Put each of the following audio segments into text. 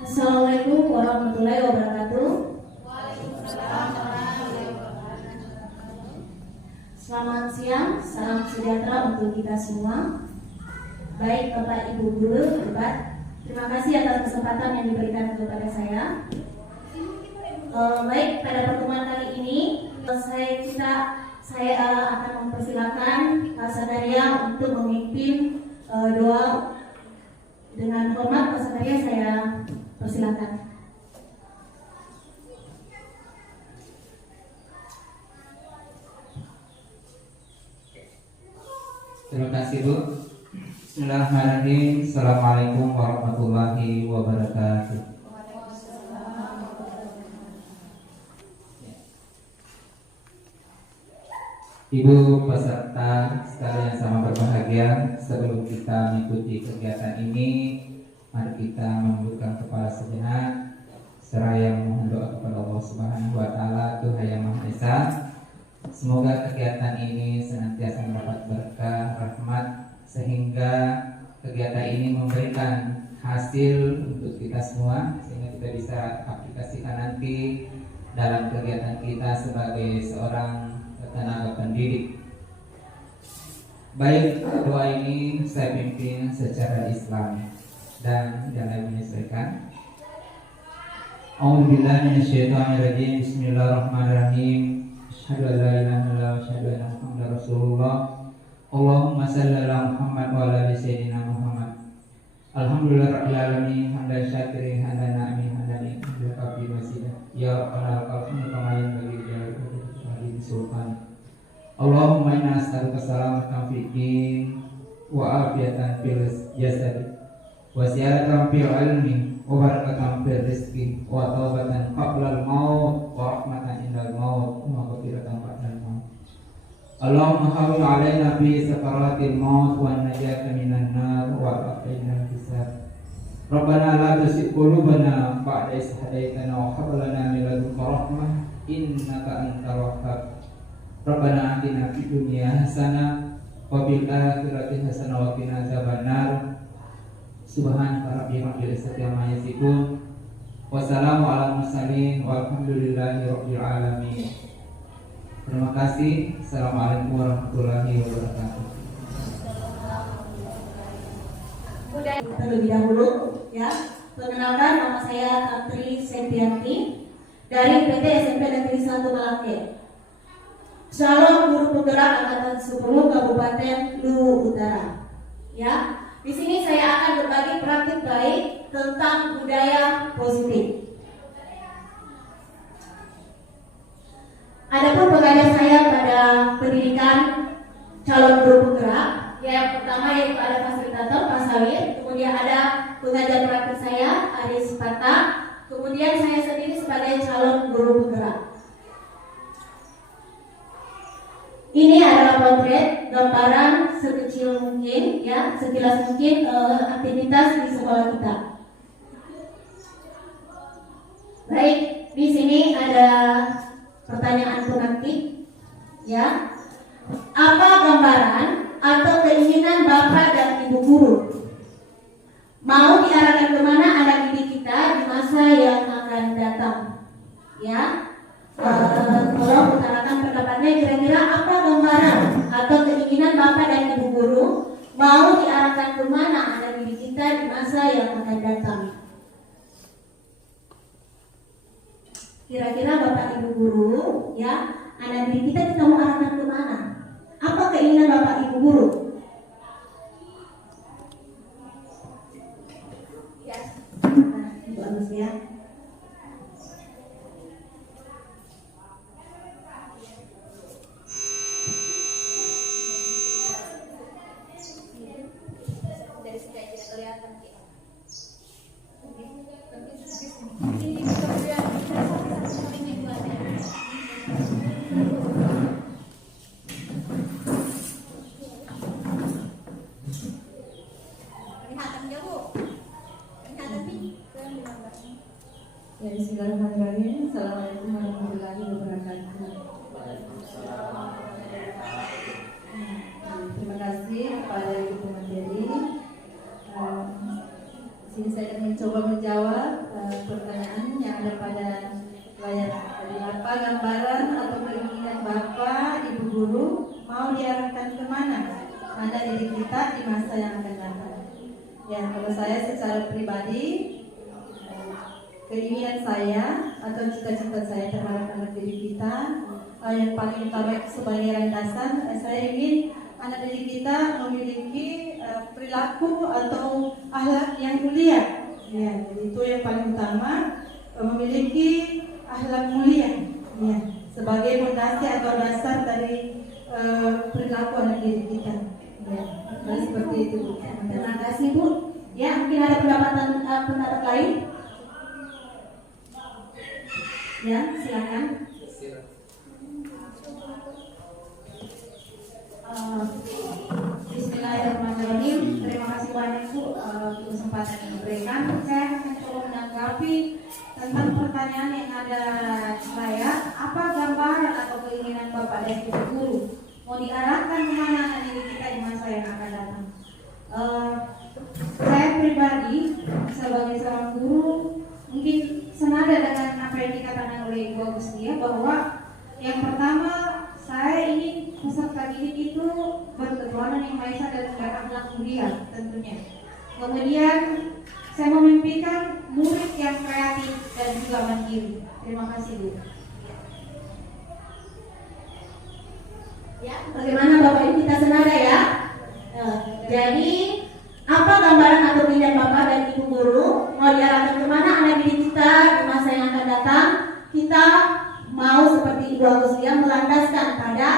Assalamualaikum warahmatullahi wabarakatuh. Selamat siang, salam sejahtera untuk kita semua. Baik Bapak Ibu Guru, Debat, terima kasih atas kesempatan yang diberikan kepada saya. Baik, pada pertemuan kali ini saya akan mempersilakan Pak Sadaria untuk memimpin doa. Dengan hormat Pak Sadaria, saya persilakan. Terima kasih Bu. Bismillahirrahmanirrahim. Assalamualaikum warahmatullahi wabarakatuh. Ibu peserta sekalian sama berbahagia, sebelum kita mengikuti kegiatan ini, mari kita menundukkan kepala sejenak seraya memohon doa kepada Allah Subhanahu wa taala, Tuhan Yang Maha Esa. Semoga kegiatan ini senantiasa mendapat berkah, rahmat, sehingga kegiatan ini memberikan hasil untuk kita semua, sehingga kita bisa aplikasikan nanti dalam kegiatan kita sebagai seorang tenaga pendidik. Baik, doa ini saya pimpin secara Islam dan dalam menyesuaikan. A'udzubillahi minasyaitonirrajim. Bismillahirrahmanirrahim. Asyhadu an la ilaha illallah wa asyhadu anna Muhammadar Rasulullah. Allahumma shalli ala Muhammad wa ala ali sayyidina Muhammad. Alhamdulillahirabbil alamin, hamdan syakirin, hamdan na'imin, hamdan ikhlas qabli wasilah. Ya rabbana lakal kama yanbaghi li sultan. Allahumma inna nas'aluka salamatan fid din wa afiyatan fil jasad wa ziyadatan fil ilmi wa barakatan fil rizqi wa taubatan qabla al-maut wa rahmatan indal maut wa maghfiratan ba'da al-maut. Allahumma hawwin 'alaina fi sakaratil maut wa najata minan nar wa aqina hisab. Rabbana la tuzigh qulubana ba'da idh hadaytana wa hab lana min ladunka rahmah innaka antal wahhab. Rabbana atina fid dunya hasanah wa fil akhirati hasanah wa qina adzabannar. Subhanaka rabbil izzati amma yasifun. Wassalamu ala mursalin walhamdulillahi rabbil alamin. Terima kasih. Assalamualaikum warahmatullahi wabarakatuh. Terlebih dahulu, ya, perkenalkan nama saya Katri Septianti dari PT SMP Negeri 1 Malake. Shalom guru penggerak angkatan 10 Kabupaten Luwu Utara. Ya, di sini saya akan berbagi praktik baik tentang budaya positif. Adapun pengajar saya pada pendidikan calon guru penggerak, yang pertama yaitu ada fasilitator Pak Sawir, kemudian ada pengajar praktik saya Aris Pata, kemudian saya sendiri sebagai calon guru penggerak. Ini adalah potret gambaran sekecil mungkin, ya, sekilas mungkin aktivitas di sekolah kita. Baik, di sini ada pertanyaan pengantin, ya. Apa gambaran atau keinginan Bapak dan Ibu guru? Mau diarahkan kemana anak didik kita di masa yang akan datang? Ya, tolong utarakan pendapatnya. Kira-kira apa gambaran atau keinginan Bapak dan Ibu guru mau diarahkan kemana anak didik kita di masa yang akan datang? Kira-kira Bapak Ibu guru, ya, anak didik kita mau arahkan kemana? Apa keinginan Bapak Ibu guru? Ya, bagus ya. Ya, bismillahirrahmanirrahim. Assalamualaikum warahmatullahi wabarakatuh. Terima kasih kepada Ibu Menteri. Sini saya mencoba menjawab pertanyaan yang ada pada layar. Jadi, apa gambaran atau keinginan Bapak, Ibu Guru mau diarahkan kemana diri kita di masa yang akan datang? Ya, kalau saya secara pribadi, keinginan saya atau cita-cita saya terhadap anak didik kita yang paling utama sebagai landasan, saya ingin anak didik kita memiliki perilaku atau akhlak yang mulia. Ya, jadi itu yang paling utama, memiliki akhlak mulia. Ya, sebagai fondasi atau dasar dari perilaku anak didik kita. Ya, jadi seperti itu. Terima kasih Bu. Ya, mungkin ada pendapat lain? Ya, silakan. Bismillahirrahmanirrahim. Terima kasih banyak Bu kesempatan yang diberikan. Saya akan coba menanggapi tentang pertanyaan yang ada di saya. Apa gambaran atau keinginan Bapak dan Ibu Guru mau diarahkan kemana anak didik kita di masa yang akan datang? Saya pribadi sebagai seorang guru mungkin senada dengan apa yang dikatakan oleh Ibu Agustia, bahwa yang pertama saya ingin peserta didik itu berketuhanan yang Maha Esa dan berakhlak mulia tentunya. Kemudian saya memimpikan murid yang kreatif dan juga mandiri. Terima kasih Bu. Ya, bagaimana Bapak Ibu kita senada ya? Jadi apa gambaran atau keinginan Bapak dan Ibu Guru mau diarahkan kemana anak didik kita di masa yang akan datang? Kita mau seperti Ibu Agustia melandaskan pada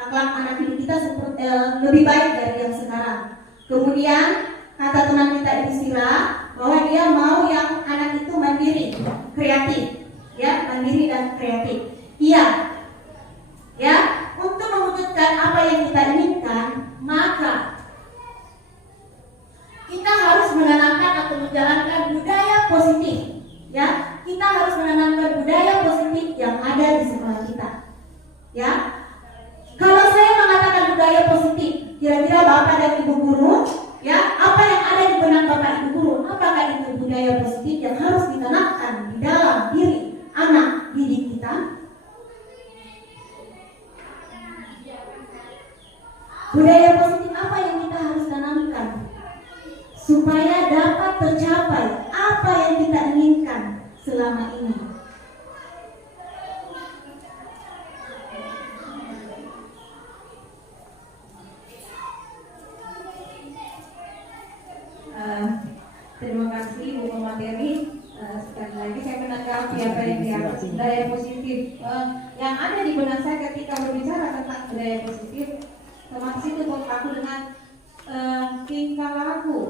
akhlak anak didik kita seperti lebih baik dari yang sekarang. Kemudian kata teman kita Ibu Sira bahwa dia mau yang anak itu mandiri, kreatif, ya, mandiri dan kreatif. Iya, ya, untuk mewujudkan apa yang kita inginkan, maka kita harus menanamkan atau menjalankan budaya positif. Ya, kita harus menanamkan budaya positif yang ada di sekolah kita. Ya, kalau saya mengatakan budaya positif, kira-kira Bapak dan Ibu Guru, ya, apa yang ada di benak Bapak Ibu Guru? Apakah itu budaya positif yang harus ditanamkan di dalam diri anak didik kita? Budaya positif apa yang kita harus tanamkan supaya dapat tercapai apa yang kita inginkan selama ini? Terima kasih Bu Materi. Sekali lagi saya menanggapi apa yang diangkat budaya positif. Yang ada di benak saya ketika berbicara tentang budaya positif, termasuk itu berpaku dengan tingkah laku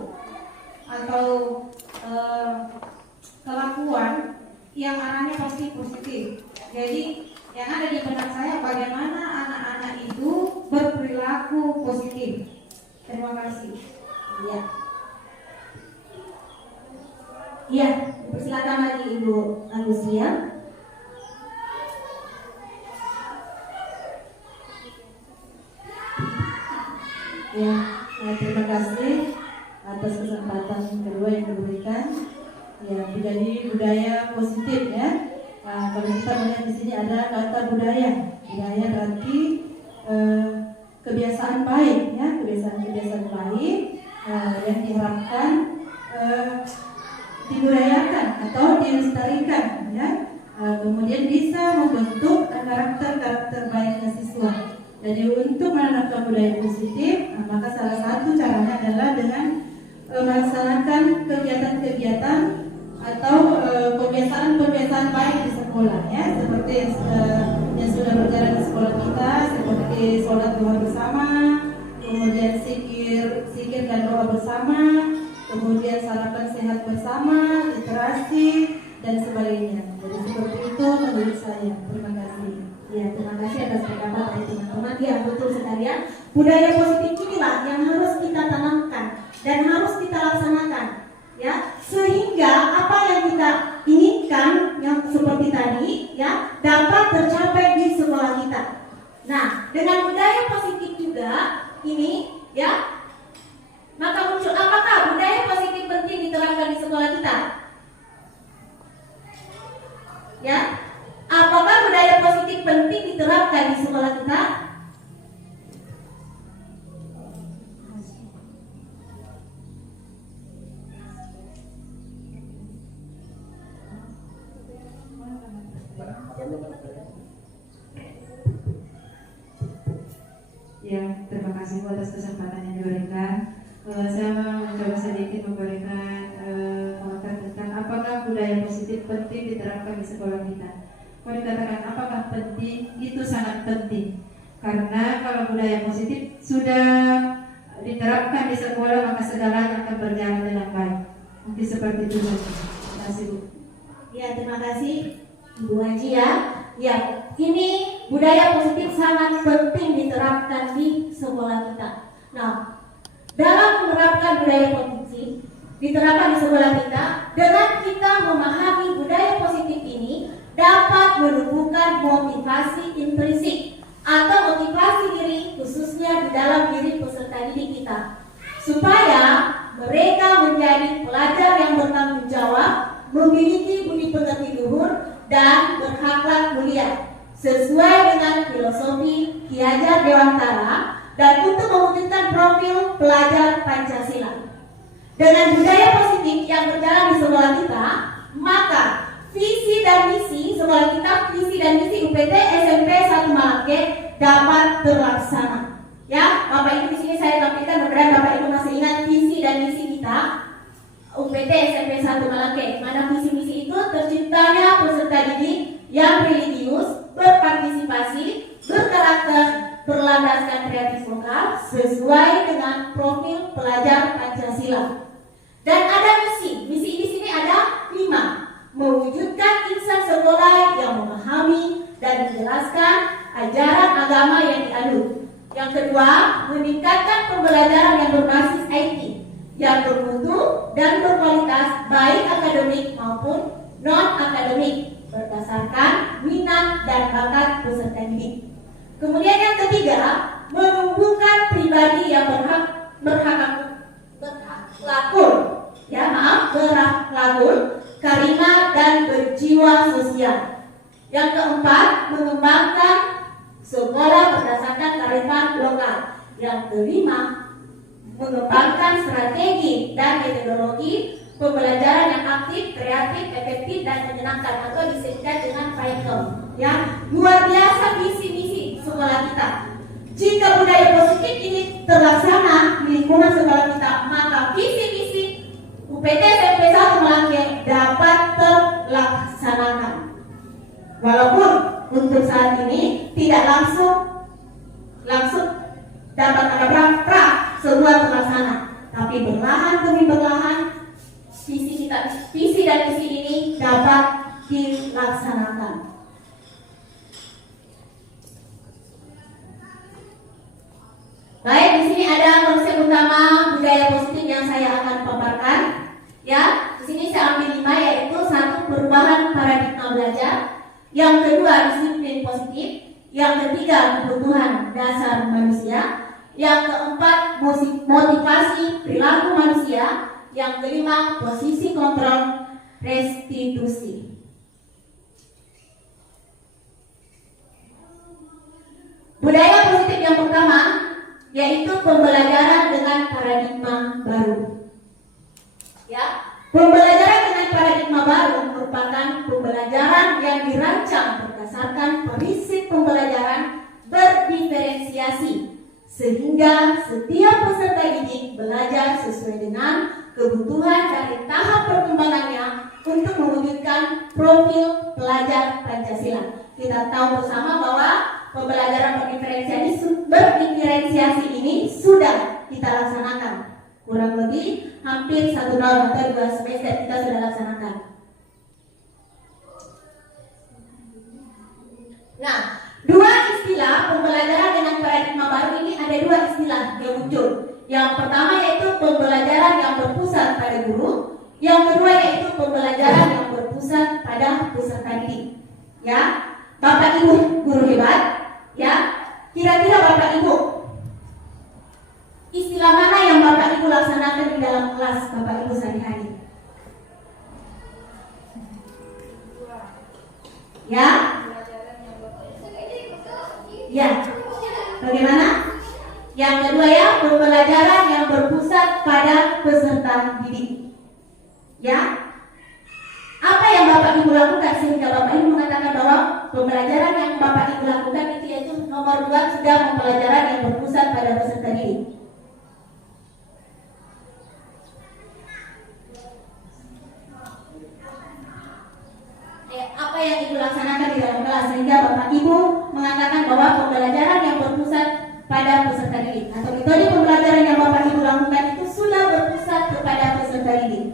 atau kelakuan yang arahnya pasti positif. Jadi yang ada di benak saya bagaimana anak-anak itu berperilaku positif. Terima kasih. Ya. Ya, persilakan lagi Ibu Agustia. Ya, terima kasih atas kesempatan kedua yang diberikan. Ya, menjadi budaya positif ya. Kalau kita melihat di sini ada kata budaya. Budaya berarti kebiasaan baik ya, kebiasaan baik yang diharapkan dibudayakan atau dilestarikan ya. Kemudian bisa membentuk karakter baiknya siswa. Jadi untuk menanamkan budaya positif, maka salah satu caranya adalah dengan melaksanakan kegiatan-kegiatan atau kebiasaan-kebiasaan baik di sekolah ya, seperti yang sudah berjalan di sekolah kita, seperti sholat duha bersama, kemudian zikir dan doa bersama, kemudian sarapan sehat bersama, literasi dan sebagainya. Jadi seperti itu menurut saya. Terima kasih. Ya, terima kasih atas pendapat dari teman-teman. Ya, betul sekali ya. Budaya positif inilah yang harus kita tanamkan dan harus kita laksanakan, ya, sehingga apa yang kita inginkan yang seperti tadi, ya, dapat tercapai di sekolah kita. Nah, dengan budaya positif juga ini, ya, maka muncul apakah budaya positif kita. Ya, apakah budaya positif penting diterapkan di sekolah kita? Ya, terima kasih atas kesempatan yang diberikan. Saya mencoba sedikit memberikan komentar tentang apakah budaya positif penting diterapkan di sekolah kita. Kalau dikatakan apakah penting, itu sangat penting. Karena kalau budaya positif sudah diterapkan di sekolah, maka segalanya akan berjalan dengan baik. Mungkin seperti itu saja. Terima kasih, Bu. Ya, terima kasih Ibu Haji ya. Ya, ini budaya positif sangat penting diterapkan di sekolah kita. Nah, dalam menerapkan budaya positif diterapkan di sekolah kita, dengan kita memahami budaya positif ini dapat menumbuhkan motivasi intrinsik atau motivasi diri khususnya di dalam diri peserta didik kita, supaya mereka menjadi pelajar yang bertanggung jawab, memiliki budi pekerti luhur dan berakhlak mulia sesuai dengan filosofi Ki Hajar Dewantara dan untuk mewujudkan profil pelajar Pancasila. Dengan budaya positif yang berjalan di sekolah kita, maka visi dan misi sekolah kita, visi dan misi UPT SMP 1 Malake dapat terlaksana. Ya, Bapak Ibu di sini saya tampilkan, mudah-mudahan Bapak Ibu masih ingat visi dan misi kita UPT SMP 1 Malake. Mana visi misi itu terciptanya peserta didik yang religius, berpartisipasi, berkarakter, berlandaskan kreatif lokal sesuai dengan profil pelajar Pancasila. Dan ada misi di sini ada 5, mewujudkan insan sekolah yang memahami dan menjelaskan ajaran agama yang dianut. Yang kedua, meningkatkan pembelajaran yang berbasis IT, yang bermutu dan berkualitas baik akademik maupun non-akademik berdasarkan minat dan bakat peserta didik. Kemudian yang ketiga, menumbuhkan pribadi yang berakhlakul, karimah dan berjiwa sosial. Yang keempat, mengembangkan sekolah berdasarkan kearifan lokal. Yang kelima, mengembangkan strategi dan metodologi pembelajaran yang aktif, kreatif, efektif dan menyenangkan atau disebut dengan PAIKEM. Ya, luar biasa visi-misi sekolah kita. Jika budaya positif ini terlaksana di lingkungan sekolah kita, maka visi-misi UPT SMP 1 Malake dapat terlaksanakan. Walaupun untuk saat ini tidak langsung dapat ada semua terlaksana, tapi perlahan demi perlahan visi dan misi ini dapat dilaksanakan. Baik, di sini ada konsep utama budaya positif yang saya akan paparkan. Ya, di sini saya ambil 5, yaitu 1, perubahan paradigma belajar. Yang kedua, disiplin positif. Yang ketiga, kebutuhan dasar manusia. Yang keempat, motivasi perilaku manusia. Yang kelima, posisi kontrol restitusi. Budaya positif yang pertama yaitu pembelajaran dengan paradigma baru. Ya, pembelajaran dengan paradigma baru merupakan pembelajaran yang dirancang berdasarkan prinsip pembelajaran berdiferensiasi, sehingga setiap peserta didik belajar sesuai dengan kebutuhan dari tahap perkembangannya untuk mewujudkan profil pelajar Pancasila. Kita tahu bersama bahwa pembelajaran berdiferensiasi ini sudah kita laksanakan. Kurang lebih hampir 1 tahun atau 2 semester kita sudah laksanakan. Nah, 2 istilah pembelajaran dengan paradigma baru ini, ada 2 istilah yang muncul. Yang pertama yaitu pembelajaran yang berpusat pada guru. Yang kedua yaitu pembelajaran yang berpusat pada peserta didik. Ya, Bapak Ibu guru hebat, ya, kira-kira Bapak Ibu istilah mana yang Bapak Ibu laksanakan di dalam kelas Bapak Ibu sehari-hari? Ya? Ya. Bagaimana? Yang kedua ya, pembelajaran yang berpusat pada peserta didik. Ya? Apa yang Bapak Ibu lakukan sehingga Bapak Ibu mengatakan bahwa pembelajaran yang Bapak Ibu lakukan itu yaitu nomor 2 sudah pembelajaran yang berpusat pada peserta didik. Apa yang Ibu laksanakan di dalam kelas sehingga Bapak Ibu mengatakan bahwa pembelajaran yang berpusat pada peserta didik atau metode pembelajaran yang Bapak Ibu lakukan itu sudah berpusat kepada peserta didik.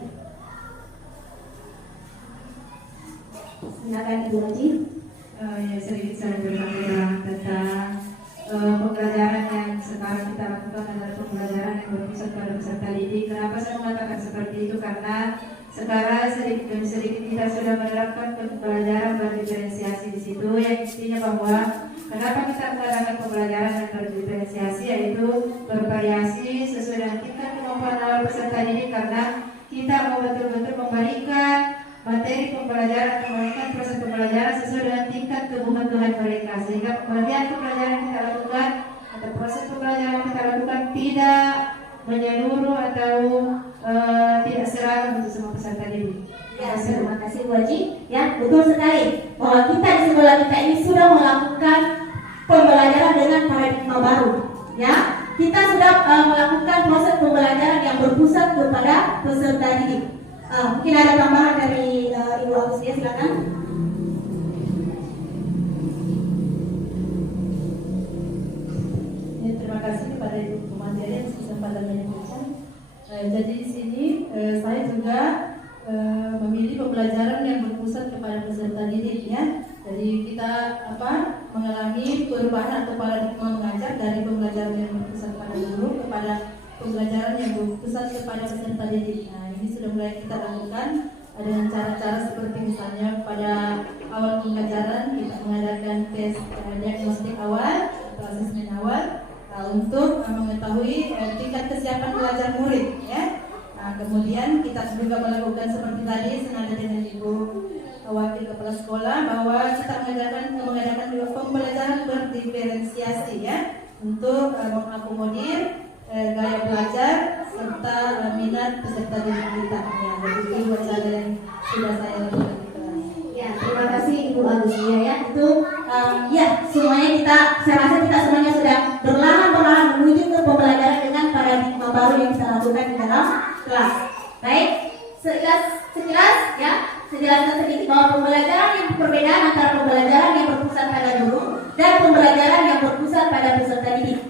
Silakan Ibu Haji. Ya, sedikit saya berbicara tentang pembelajaran yang sekarang kita lakukan adalah pembelajaran yang berpusat pada peserta didik. Kenapa saya mengatakan seperti itu? Karena sekarang sedikit demi sedikit kita sudah menerapkan pembelajaran berdiferensiasi di situ, yang intinya bahwa kenapa kita mengadakan pembelajaran yang berdiferensiasi, yaitu bervariasi sesuai dengan tingkat kemampuan awal peserta didik, karena kita mau betul-betul memberikan materi pembelajaran, memberikan proses pembelajaran sesuai dengan tingkat kebutuhan mereka, sehingga pembelajaran yang kita lakukan atau proses pembelajaran yang kita lakukan tidak menyeluruh atau tidak seragam untuk semua peserta didik. Ya, terima kasih Bu Haji. Ya, betul sekali bahwa kita di sekolah kita ini sudah melakukan pembelajaran dengan paradigma baru. Ya, kita sudah melakukan proses pembelajaran yang berpusat kepada peserta didik. Mungkin ada tambahan dari Ibu Agustia, silakan. Ya, terima kasih kepada Ibu Komandan yang kesempatan menyebutkan. Jadi di sini saya juga memilih pembelajaran yang berpusat kepada peserta didik ya. Jadi kita mengalami perubahan atau paradigma mengajar dari pembelajaran yang berpusat pada guru kepada pembelajaran yang berpusat kepada peserta didik. Nah, ini sudah mulai kita lakukan dengan cara-cara seperti misalnya pada awal pembelajaran kita mengadakan tes diagnostik awal atau asesmen awal untuk mengetahui tingkat kesiapan pelajar murid ya. Nah, kemudian kita juga melakukan seperti tadi senada dengan Ibu Wakil Kepala Sekolah bahwa kita mengadakan juga pembelajaran berdiferensiasi ya untuk mengakomodir gaya belajar serta minat peserta didik kita. Ya, jadi itu dua cara yang sudah saya lakukan di kelas. Ya, terima kasih Ibu Agustia ya. Itu ya semuanya saya rasa kita semuanya sudah perlahan-lahan menuju ke pembelajaran dengan paradigma baru yang kita lakukan di dalam kelas. Baik, sejelaskan sedikit bahwa pembelajaran yang perbedaan antara pembelajaran yang berpusat pada guru dan pembelajaran yang berpusat pada peserta didik.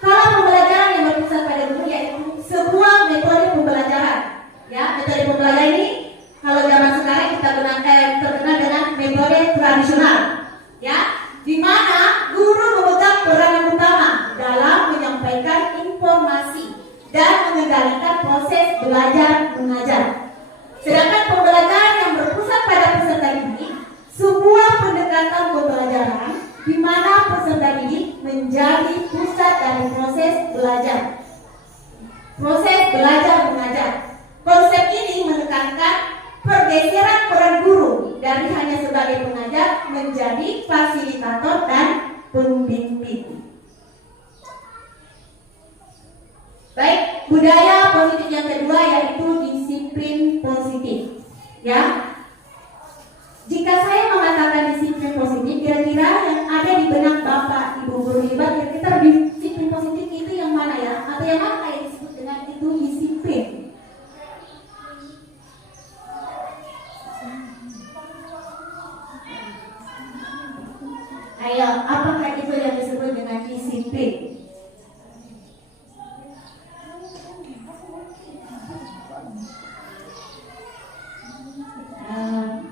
Kalau pembelajaran yang berpusat pada guru yaitu sebuah metode pembelajaran. Ya, metode pembelajaran ini kalau zaman sekarang kita terkenal dengan metode tradisional. Ya, di mana guru memegang peran utama dalam menyampaikan informasi dan mengendalikan proses belajar mengajar. Sedangkan pembelajaran yang berpusat pada peserta didik, sebuah pendekatan pembelajaran di mana peserta didik menjadi pusat dari proses belajar. Proses belajar mengajar. Konsep ini menekankan pergeseran peran guru dari hanya sebagai pengajar menjadi fasilitator dan pembimbing. Baik, budaya positif yang kedua yaitu disiplin positif. Ya, jika saya mengatakan disiplin positif, kira-kira yang ada di benak Bapak Ibu guru hebat, kira-kira disiplin positif itu yang mana ya? Atau yang mana yang disebut dengan itu disiplin? Ayo, apakah itu yang disebut dengan disiplin?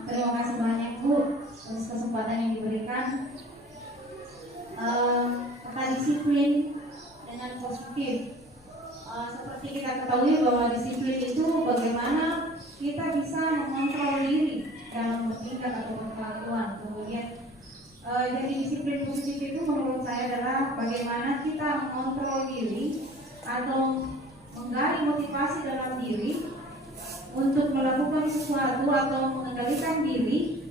Terima kasih banyak Bu atas kesempatan yang diberikan. Kata disiplin dengan positif. Seperti kita ketahui bahwa disiplin itu bagaimana kita bisa mengontrol diri dalam bertindak atau berkelakuan. Kemudian jadi disiplin positif itu menurut saya adalah bagaimana kita mengontrol diri atau menggali motivasi dalam diri untuk melakukan sesuatu atau mengendalikan diri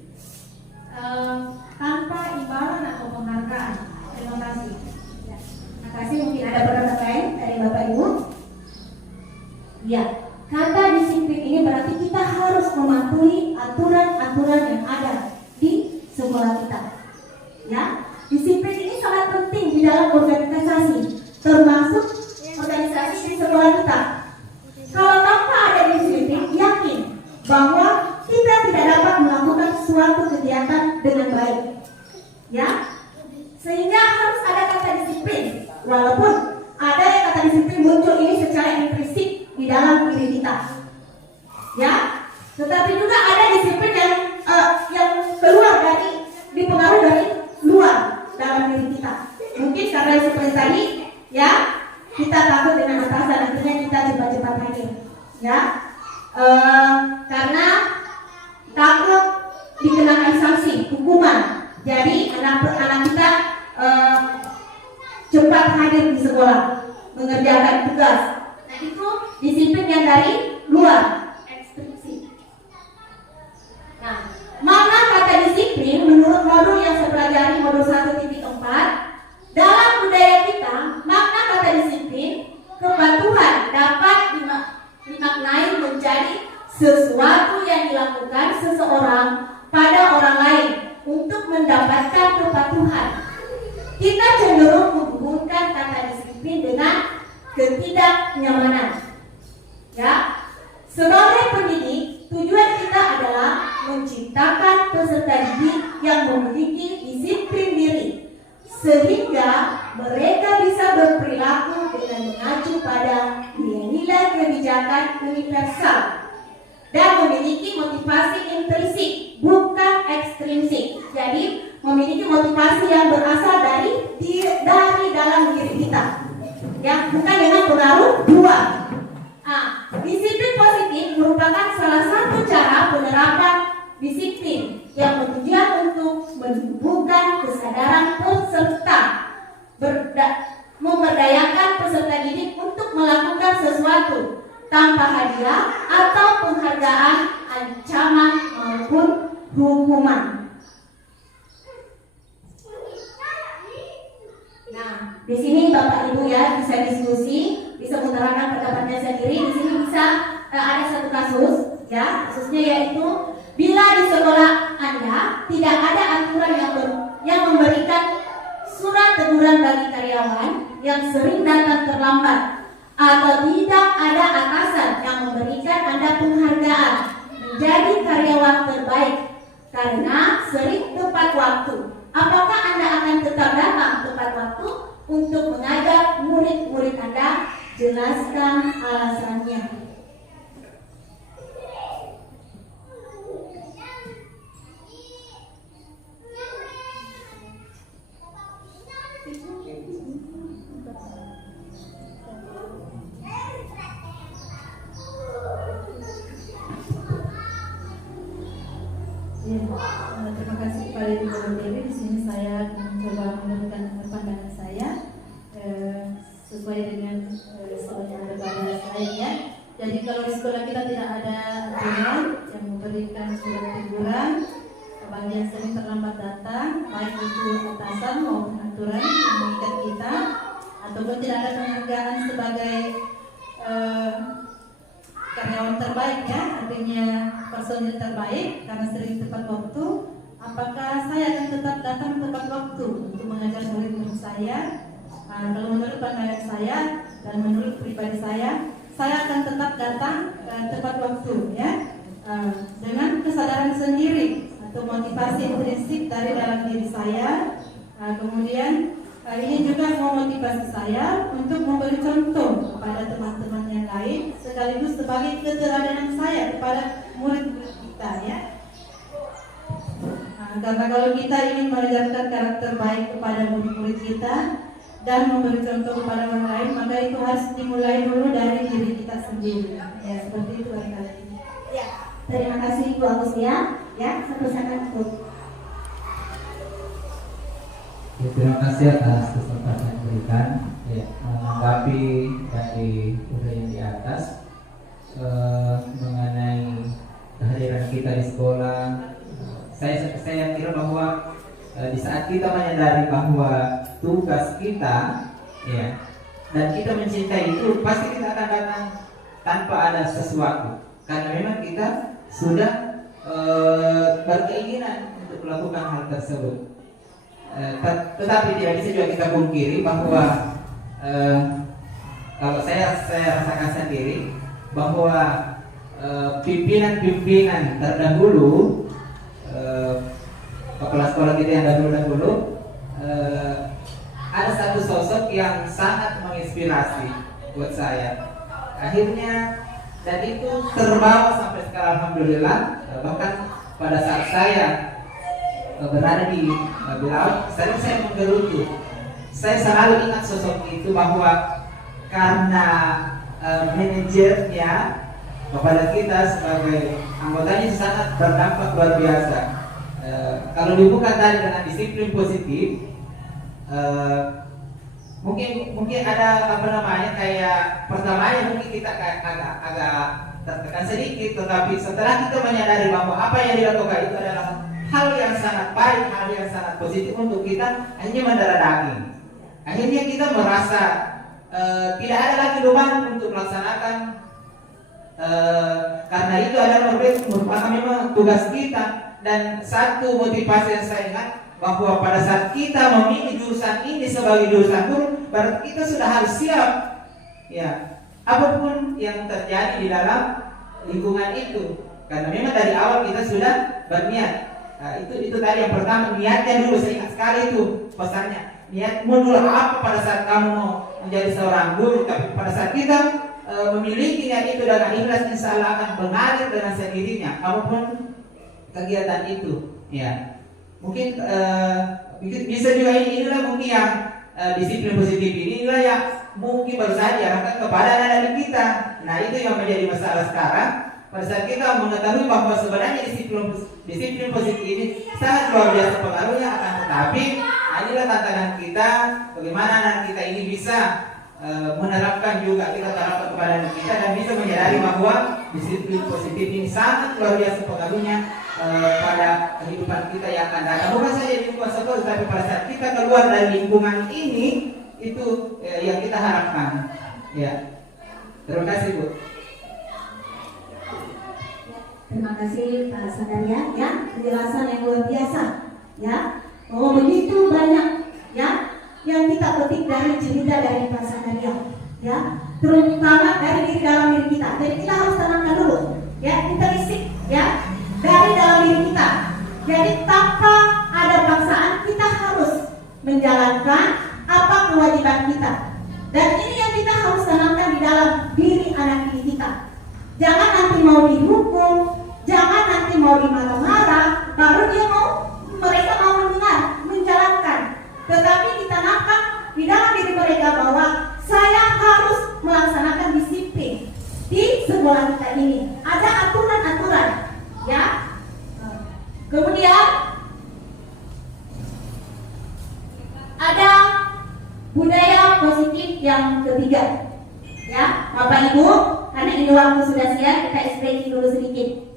mematuhi aturan-aturan yang ada di sekolah kita. Ya, disiplin ini sangat penting di dalam organisasi, termasuk organisasi di sekolah kita. Kalau tanpa ada disiplin, yakin bahwa kita tidak dapat melakukan suatu kegiatan dengan baik. Ya, sehingga harus ada kata disiplin. Walaupun ada yang kata disiplin muncul ini secara implisit di dalam diri kita. Ya, tetapi juga ada disiplin yang keluar dari, dipengaruhi dari luar dalam diri kita. Mungkin karena seperti tadi, ya, kita takut dengan atasan, akhirnya kita cepat-cepat hadir. Ya, karena takut dikenakan sanksi, hukuman. Jadi anak-anak kita cepat hadir di sekolah, mengerjakan tugas. Nah, itu disiplin yang dari luar, ekstrinsi. Nah, makna kata disiplin menurut modul yang saya pelajari, modul 1.4, dalam budaya kita, makna kata disiplin, kepatuhan dapat dimaknai menjadi sesuatu yang dilakukan seseorang pada orang lain untuk mendapatkan kepatuhan. Kita cenderung menghubungkan kata disiplin dengan ketidaknyamanan. Ya, sebagai pendidik, tujuan kita adalah menciptakan peserta didik yang memiliki disiplin diri, sehingga mereka bisa berperilaku dengan mengacu pada nilai-nilai kebijakan universal dan memiliki motivasi intrinsik, bukan ekstrinsik. Jadi memiliki motivasi yang berasal dari dalam diri kita, ya, bukan dengan pengaruh luar. Disiplin positif merupakan salah satu cara penerapan disiplin yang bertujuan untuk menumbuhkan kesadaran peserta, memberdayakan peserta didik untuk melakukan sesuatu tanpa hadiah atau penghargaan, ancaman maupun hukuman. Nah, di sini Bapak Ibu ya bisa diskusi, bisa mengutarakan pendapatnya sendiri. Di sini bisa ada satu kasus, ya, kasusnya yaitu bila di sekolah Anda tidak ada aturan yang memberikan surat teguran bagi karyawan yang sering datang terlambat, atau tidak ada atasan yang memberikan Anda penghargaan menjadi karyawan terbaik karena sering tepat waktu, apakah Anda akan tetap datang tepat waktu untuk mengajar murid-murid Anda? Jelaskan alasannya. Terima kasih kepada Ibu Dewi. Di sini saya mencoba menurunkan pandangan saya sesuai dengan soal yang ada pada saya, ya. Jadi kalau di sekolah kita tidak ada aturan yang memberikan surat teguran bagi yang sering terlambat datang, baik itu atasan maupun aturan yang mengikat kita, ataupun tidak ada penghargaan sebagai karyawan terbaik, ya, artinya personil terbaik karena sering tepat waktu, apakah saya akan tetap datang tepat waktu untuk mengajar murid-murid saya? Kalau menurut pandangan saya dan menurut pribadi saya akan tetap datang tepat waktu, ya, dengan kesadaran sendiri atau motivasi intrinsik dari dalam diri saya. Kemudian ini juga memotivasi saya untuk memberi contoh kepada teman-teman yang lain, sekaligus sebagai keteladanan saya kepada murid-murid kita, ya. Karena kalau kita ingin mengajarkan karakter baik kepada murid-murid kita dan memberi contoh kepada orang lain, maka itu harus dimulai dulu dari diri kita sendiri. Ya, seperti itu barangkali. Ya, terima kasih Bu Agustia. Ya, satu saat Bu. Ya, terima kasih atas kesempatan yang diberikan. Ya, menanggapi dari udah yang di atas mengenai kehadiran kita di sekolah, saya kira bahwa di saat kita menyadari bahwa tugas kita, ya, dan kita mencintai itu, pasti kita akan datang tanpa ada sesuatu, karena memang kita sudah berkeinginan untuk melakukan hal tersebut. Tetapi tidak bisa juga kita pungkiri bahwa kalau saya rasakan sendiri bahwa pimpinan-pimpinan terdahulu, kepala sekolah kita yang dahulu ada satu sosok yang sangat menginspirasi buat saya. Akhirnya dan itu terbawa sampai sekarang, alhamdulillah. Bahkan pada saat saya berada di laut, saya menggerutu. Saya selalu ingat sosok itu bahwa karena manajernya kepada kita sebagai anggotanya sangat berdampak luar biasa. Kalau dibuka tadi dengan disiplin positif, mungkin ada kayak pertamanya mungkin kita agak tertekan sedikit, tetapi setelah kita menyadari bahwa apa yang dilakukan itu adalah hal yang sangat baik, hal yang sangat positif untuk kita, akhirnya mendarah daging. Akhirnya kita merasa tidak ada lagi beban untuk melaksanakan, karena itu adalah merupakan memang tugas kita. Dan satu motivasi yang saya ingat bahwa pada saat kita memilih jurusan ini sebagai jurusan guru, berarti kita sudah harus siap, ya, apapun yang terjadi di dalam lingkungan itu, karena memang dari awal kita sudah berniat. Nah, itu tadi yang pertama, niatnya dulu. Saya ingat sekali itu pesannya, niatmu dulu apa pada saat kamu mau menjadi seorang guru. Tapi pada saat kita memiliki niat itu dengan ikhlas, insya Allah akan mengalir dengan sendirinya apapun kegiatan itu, ya. Mungkin bisa juga inilah mungkin yang disiplin positif inilah yang mungkin baru saja diarahkan kepada anak-anak kita. Nah, itu yang menjadi masalah sekarang. Pada saat kita mengetahui bahwa sebenarnya disiplin positif ini sangat luar biasa pengaruhnya, akan tetapi inilah tantangan kita, bagaimana anak kita ini bisa menerapkan juga, kita terapkan kepada anak kita dan bisa menyadari bahwa disiplin positif ini sangat luar biasa pengaruhnya pada kehidupan kita yang akan datang. Bukan saja di lingkungan sekolah, tapi pada saat kita keluar dari lingkungan ini, itu yang kita harapkan. Ya, terima kasih Bu. Terima kasih Pak Sadaria, ya, penjelasan yang luar biasa, ya. Oh, begitu banyak, ya, yang kita petik dari cerita dari Pak Sadaria, ya, terutama dari diri dalam diri kita. Jadi kita harus tenangkan dulu, ya, introspeksi, ya, dari dalam diri kita. Jadi tanpa ada paksaan, kita harus menjalankan apa kewajiban kita. Dan ini yang kita harus tanamkan di dalam diri anak didik kita. Jangan nanti mau dihukum, jangan nanti mau dimarah-marah, baru mereka mau mendengar, menjalankan. Tetapi ditanamkan di dalam diri mereka bahwa saya harus melaksanakan disiplin di sekolah kita ini. Ada aturan-aturan, ya. Kemudian ada budaya positif yang ketiga, ya, Bapak Ibu. Karena ini waktu sudah siang, kita explain dulu sedikit,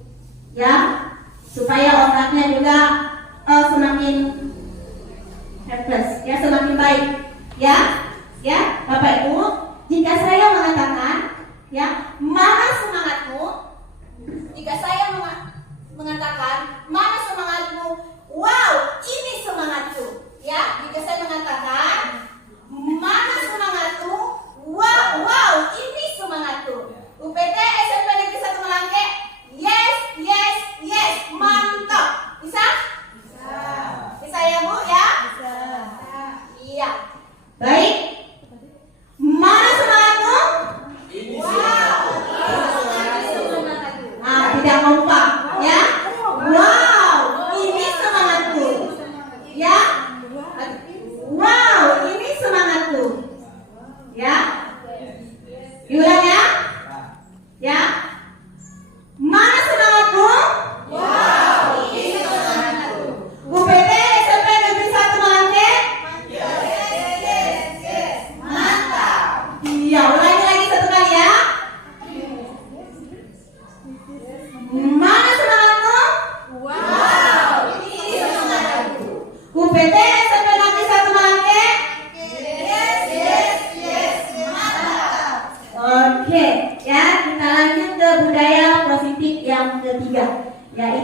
ya, supaya otaknya juga semakin plus, ya, semakin baik, ya, Bapak Ibu. Jika saya mengatakan, ya, mana semangatmu? Jika saya mengatakan mana semangatmu? Wow, ini semangatku, ya. Jika saya mengatakan mana semangatmu? Wow, ini semangatku. UPT SMP Negeri 1 Melangke, yes, mantap. Bisa? Bisa ya Bu, ya? Bisa. Iya. Baik. Mana semangatmu? Wow. Tidak kompak.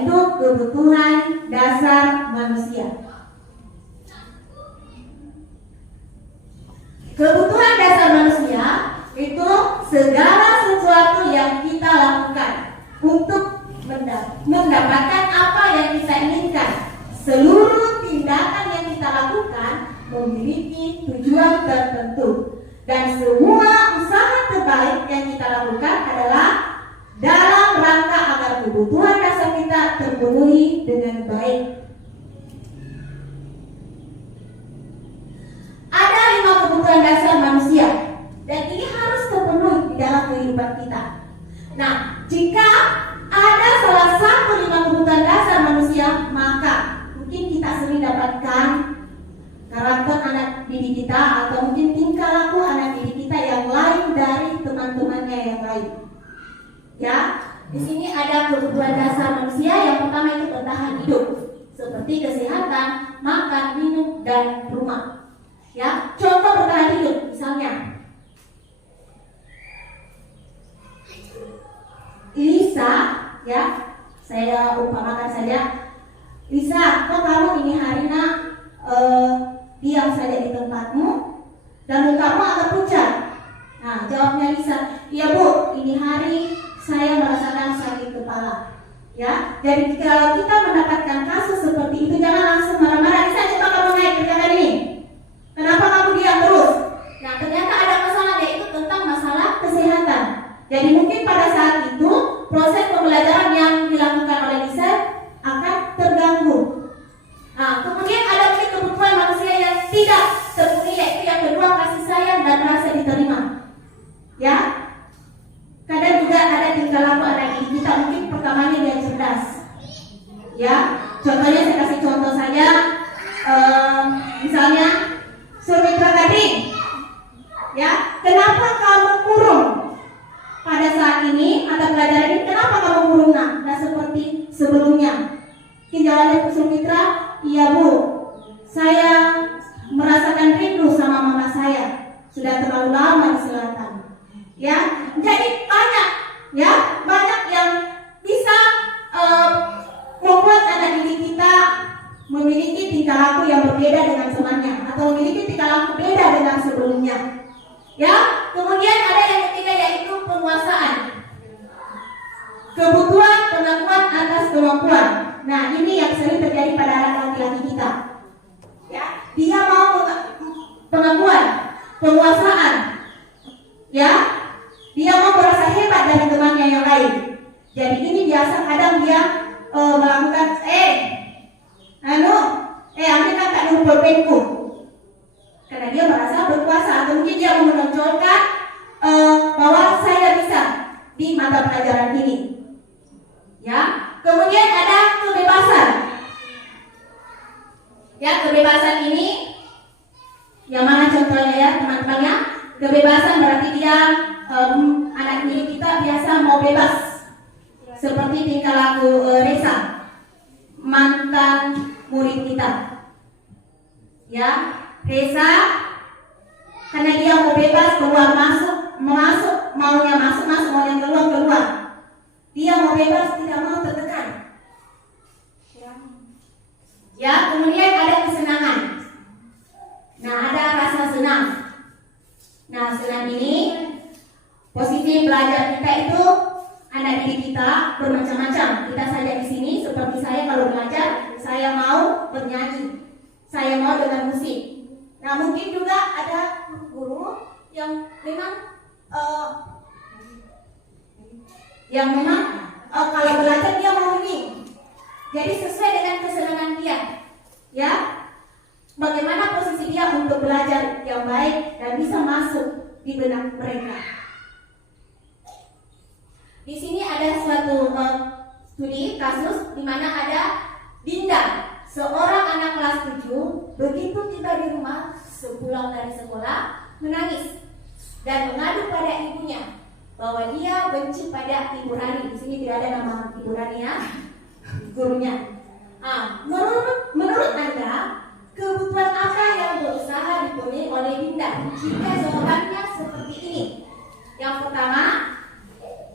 yaitu kebutuhan dasar manusia. Kebutuhan dasar manusia itu segala sesuatu yang kita lakukan untuk mendapatkan apa yang kita inginkan. Seluruh tindakan yang kita lakukan memiliki tujuan tertentu, dan semua usaha terbaik yang kita lakukan adalah dalam rangka agar kebutuhan dasar kita terpenuhi dengan baik. Ada 5 kebutuhan dasar manusia, dan ini harus terpenuhi di dalam kehidupan kita. Nah, jika ada salah satu 5 kebutuhan dasar manusia, maka mungkin kita sering dapatkan karakter anak didik kita, atau mungkin tingkah laku anak didik kita yang lain dari teman-temannya yang lain. Ya, di sini ada kebutuhan dasar manusia. Yang pertama itu bertahan hidup, seperti kesehatan, makan, minum, dan rumah. Ya, contoh bertahan hidup, misalnya Lisa, ya, saya umpamakan saja, Lisa, kok kamu ini hari nak diam saja di tempatmu dan mukamu agak pucat. Nah, jawabnya Lisa, iya Bu, ini hari saya merasakan sakit kepala. Ya, jadi kalau kita mendapatkan kasus seperti itu, jangan langsung marah-marah. Lisa, coba kamu naik kerjakan ini. Kenapa kamu diam terus? Nah, ternyata ada masalah, yaitu tentang masalah kesehatan. Jadi mungkin pada saat itu proses pembelajaran yang dilakukan oleh Lisa akan terganggu. Nah, kemudian ada mungkin kebutuhan manusia yang tidak terpenuhi, yaitu yang kedua kasih sayang dan rasa diterima. Ya, kadang juga ada tingkah laku anak didik kita, mungkin pertamanya dia cerdas. Ya, contohnya saya kasih contoh saja, misalnya Sumitra Gading. Ya, kenapa kamu kurung pada saat ini atau pelajaran ini? Kenapa kamu kurung nak? Nah, seperti sebelumnya. Jawabannya Sumitra, iya Bu, saya merasakan rindu sama mama saya. Sudah terlalu lama di selatan. Ya, jadi banyak yang bisa membuat anak didik kita memiliki tingkah laku yang berbeda dengan temannya, atau memiliki tingkah laku beda dengan sebelumnya. Ya, kemudian ada yang ketiga, yaitu penguasaan. Kebutuhan pengakuan atas kemampuan. Nah, ini yang sering terjadi pada anak laki-laki kita. Ya, dia mau pengakuan, penguasaan. Ya, dia mau merasa hebat dari temannya yang lain. Jadi ini biasa kadang dia melakukan ambilkan Kak Nur pulpenku. Karena dia merasa berkuasa, atau mungkin dia menonjolkan bahwa saya bisa di mata pelajaran ini. Ya, kemudian ada kebebasan. Ya, kebebasan ini yang mana contohnya ya teman-temannya? Kebebasan berarti dia anak didik kita biasa mau bebas. Seperti tingkah laku Reza, mantan murid kita. Ya, Reza karena dia mau bebas keluar masuk, maunya masuk, maunya keluar. Dia mau bebas, tidak mau tertekan. Ya, kemudian ada kesenangan. Nah, ada rasa senang. Nah, senang ini posisi belajar kita itu anak didik kita bermacam-macam. Kita saja di sini seperti saya kalau belajar, saya mau bernyanyi, saya mau dengan musik. Nah, mungkin juga ada guru yang memang kalau belajar dia mau ini. Jadi sesuai dengan kesenangan dia. Ya, bagaimana posisi dia untuk belajar yang baik dan bisa masuk di benak mereka. Di sini ada suatu studi kasus di mana ada Dinda, seorang anak kelas 7, begitu tiba di rumah sepulang dari sekolah menangis dan mengadu pada ibunya bahwa dia benci pada Ibu Rani. Di sini tidak ada nama Ibu Rani ya, gurunya. Menurut Anda, kebutuhan apa yang berusaha dipenuhi oleh Dinda jika jawabannya seperti ini? Yang pertama,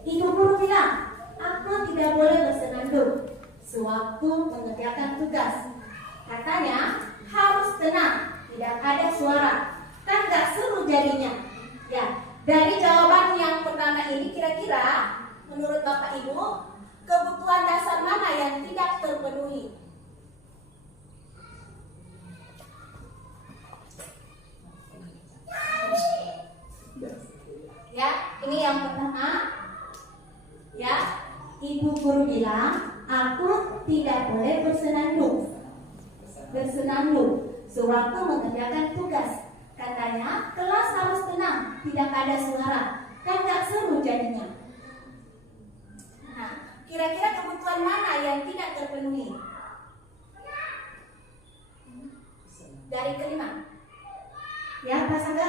ibu guru bilang, aku tidak boleh bersenandung. sewaktu mengerjakan tugas. Katanya harus tenang, tidak ada suara. Kan gak seru jadinya. Ya, dari jawaban yang pertama ini kira-kira menurut Bapak Ibu, kebutuhan dasar mana yang tidak terpenuhi? Ya, ini yang pertama. Ya, Ibu guru bilang, aku tidak boleh bersenandung sewaktu mengerjakan tugas. Katanya kelas harus tenang, tidak ada suara. Kan gak seru jadinya. Nah, kira-kira kebutuhan mana yang tidak terpenuhi? Dari kelima. Ya, Pak Sangga?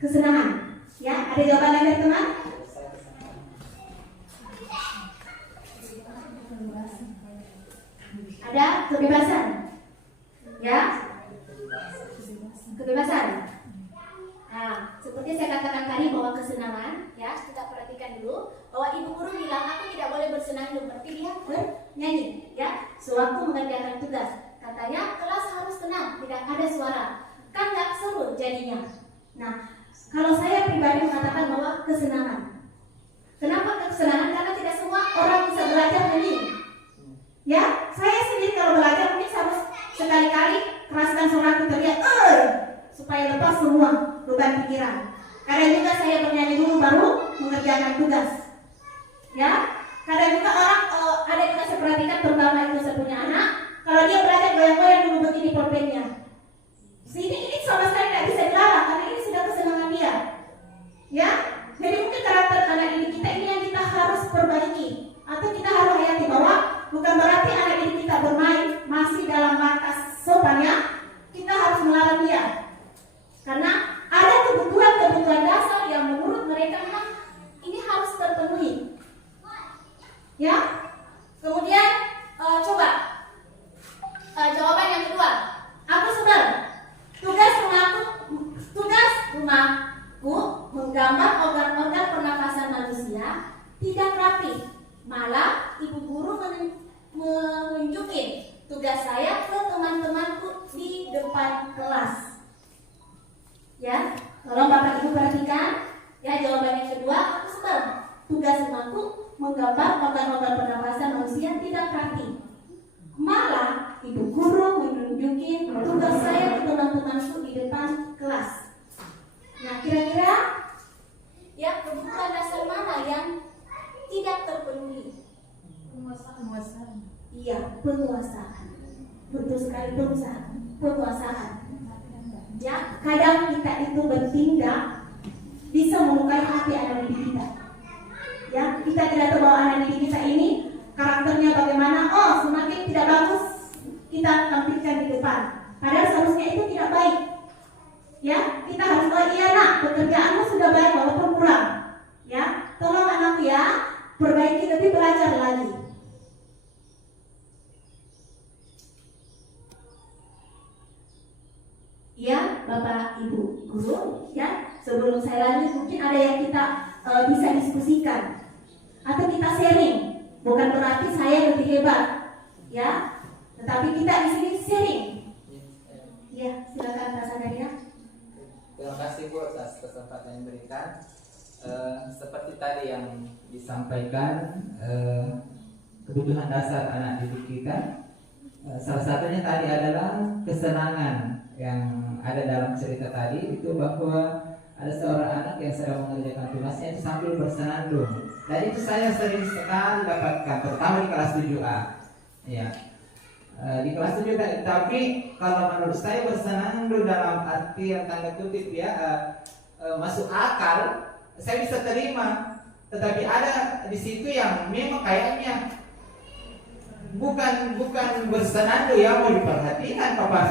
Kesenangan. Ya, ada jawaban lain dari teman? Ada kebebasan. Ya, kebebasan. Nah, seperti saya katakan tadi bahwa kesenangan, ya kita perhatikan dulu bahwa ibu guru bilang aku tidak boleh bersenandung, berarti dia bernyanyi, ya, sewaktu mengerjakan tugas. Katanya kelas harus tenang, tidak ada suara, kan nggak seru jadinya. Nah, kalau saya pribadi mengatakan bahwa kesenangan. Kenapa kesenangan? Karena tidak semua orang bisa belajar nyanyi. Ya, saya sendiri kalau belajar mungkin harus sekali-kali keraskan suaraku teriak, supaya lepas semua beban pikiran. Kadang juga saya bernyanyi dulu baru mengerjakan tugas. Ya, kadang juga orang ada juga saya perhatikan, terutama itu saya punya anak, kalau dia belajar goyang-goyang dulu begini pulpennya. Ini sama sekali tidak bisa dilarang karena ini sudah kesenangan dia. Ya, jadi mungkin karakter anak didik kita ini yang kita harus perbaiki atau kita harus hayati bahwa bukan berarti anak didik kita bermain masih dalam batas sopannya, kita harus melarang dia. Karena ada kebutuhan dasar yang menurut mereka memang ini harus terpenuhi. Ya, kemudian coba jawaban yang kedua. Aku sebel. Tugas rumahku menggambar organ-organ pernafasan manusia tidak rapi. Malah ibu guru menunjukin tugas saya ke teman-temanku di depan kelas. Ya, tolong Bapak Ibu perhatikan. Ya, jawaban yang kedua, aku sebel. Tugas rumahku menggambar organ-organ pernafasan manusia tidak rapi. Malah ibu guru menunjukin tugas saya ke teman-temanku di depan kelas. Nah, kira-kira ya kebutuhan dasar mana yang tidak terpenuhi? Penguasaan. Iya, penguasaan. Betul sekali, penguasaan. Ya, kadang kita itu bertindak bisa melukai hati anak didik kita. Ya, kita tidak tahu bahwa anak didik kita ini karakternya bagaimana. Oh, semakin tidak bagus kita tampilkan di depan. Padahal seharusnya itu tidak baik. Ya, kita harus iya nak, pekerjaanmu sudah baik walaupun kurang. Ya, tolong anak ya, perbaiki lebih, belajar lagi. Ya, Bapak Ibu guru, ya, sebelum saya lanjut mungkin ada yang kita bisa diskusikan atau kita sharing. Bukan berarti saya lebih hebat, ya, tetapi kita di sini sharing. Ya, silakan Pak Sandaria. Terima kasih Bu atas kesempatan yang diberikan. Seperti tadi yang disampaikan, kebutuhan dasar anak didik kita, salah satunya tadi adalah kesenangan yang ada dalam cerita tadi itu bahwa ada seorang anak yang sedang mengerjakan tugasnya itu sambil bersenandung. Dan itu saya sering sekali dapatkan, terutama di kelas 7A. Ya. Di kelas 7A, tapi kalau menurut saya bersenandung dalam arti yang tanda kutip ya masuk akal, saya bisa terima. Tetapi ada di situ yang memang kayaknya bukan bersenandung ya, mau diperhatikan Papa.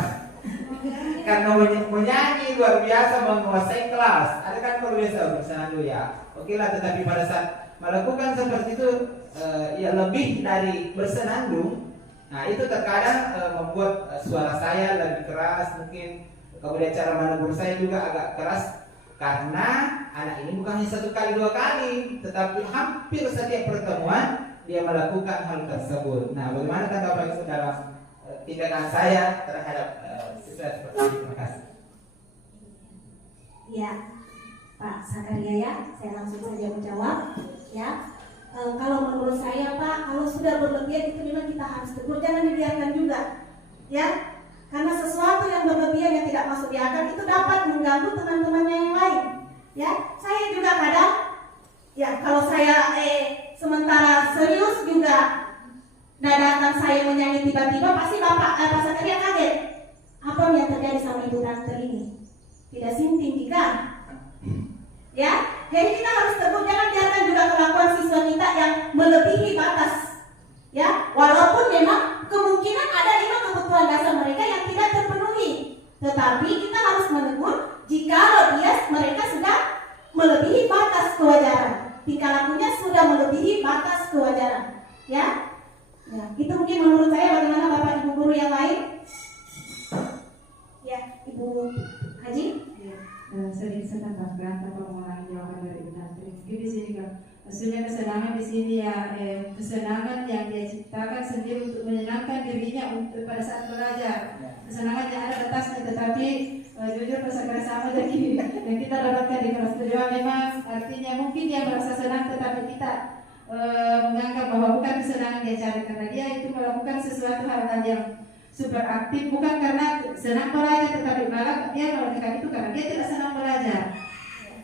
Karena menyanyi luar biasa, menguasai kelas. Ada kan luar biasa bersenandung ya. Oke lah, tetapi pada saat melakukan seperti itu ya lebih dari bersenandung. Nah itu terkadang membuat suara saya lebih keras mungkin. Kemudian cara menegur saya juga agak keras. Karena anak ini bukan hanya 1 kali 2 kali, tetapi hampir setiap pertemuan dia melakukan hal tersebut. Nah, bagaimana tanggapan Ibu dalam tindakan saya terhadap siswa seperti ini? Terima kasih. Ya, Pak Sakaria ya, saya langsung saja menjawab. Ya, kalau menurut saya Pak, kalau sudah berlebihan itu memang kita harus tegur, jangan dibiarkan juga. Ya, karena sesuatu yang berlebihan yang tidak masuk di akal itu dapat mengganggu teman-temannya yang lain. Ya, saya juga kadang, ya kalau saya sementara serius juga dadakan saya menyanyi tiba-tiba pasti Pak Sakaria kaget. Apa yang terjadi sama ibu tante ini? Tidak sinting kan? Ya, jadi kita harus tegur, jangan biarkan juga kelakuan siswa kita yang melebihi batas. Ya, walaupun memang kemungkinan ada 5 kebutuhan dasar mereka yang tidak terpenuhi, tetapi kita harus menegur jika mereka sudah melebihi batas kewajaran, tingkah lakunya sudah melebihi batas kewajaran. Ya, itu mungkin menurut saya. Bagaimana Bapak Ibu guru yang lain? Ya, Ibu Haji. Saya bisa tambahkan atau mengulangi jawaban dari Ibu Tantri. Mungkin di sini maksudnya kesenangan di sini ya, kesenangan yang dia ciptakan sendiri untuk menyenangkan dirinya untuk pada saat belajar. Kesenangan yang ada batasnya, tetapi jujur bersama sama dari yang kita dapatkan di kelas kedua memang artinya mungkin dia merasa senang, tetapi kita menganggap bahwa bukan kesenangan dia cari, karena dia itu melakukan sesuatu hal-hal yang super aktif, bukan karena senang belajar, tetapi malah dia melakukan itu karena dia tidak senang belajar.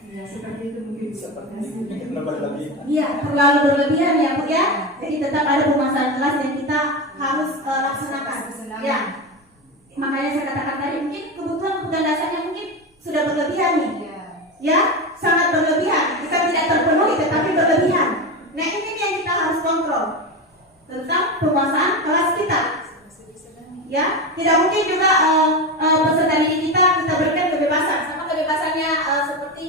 Ya, seperti itu mungkin. Iya, terlalu berlebihan ya Bu ya. Jadi tetap ada pemasaran kelas yang kita harus laksanakan. Ya, makanya saya katakan tadi mungkin kebutuhan dasarnya mungkin sudah berlebihan nih. Ya, sangat berlebihan. Kita tidak terpenuhi tetapi berlebihan. Nah, ini yang kita harus kontrol tentang penguasaan kelas kita. Ya, tidak mungkin juga peserta didik kita berikan kebebasan, sama kebebasannya seperti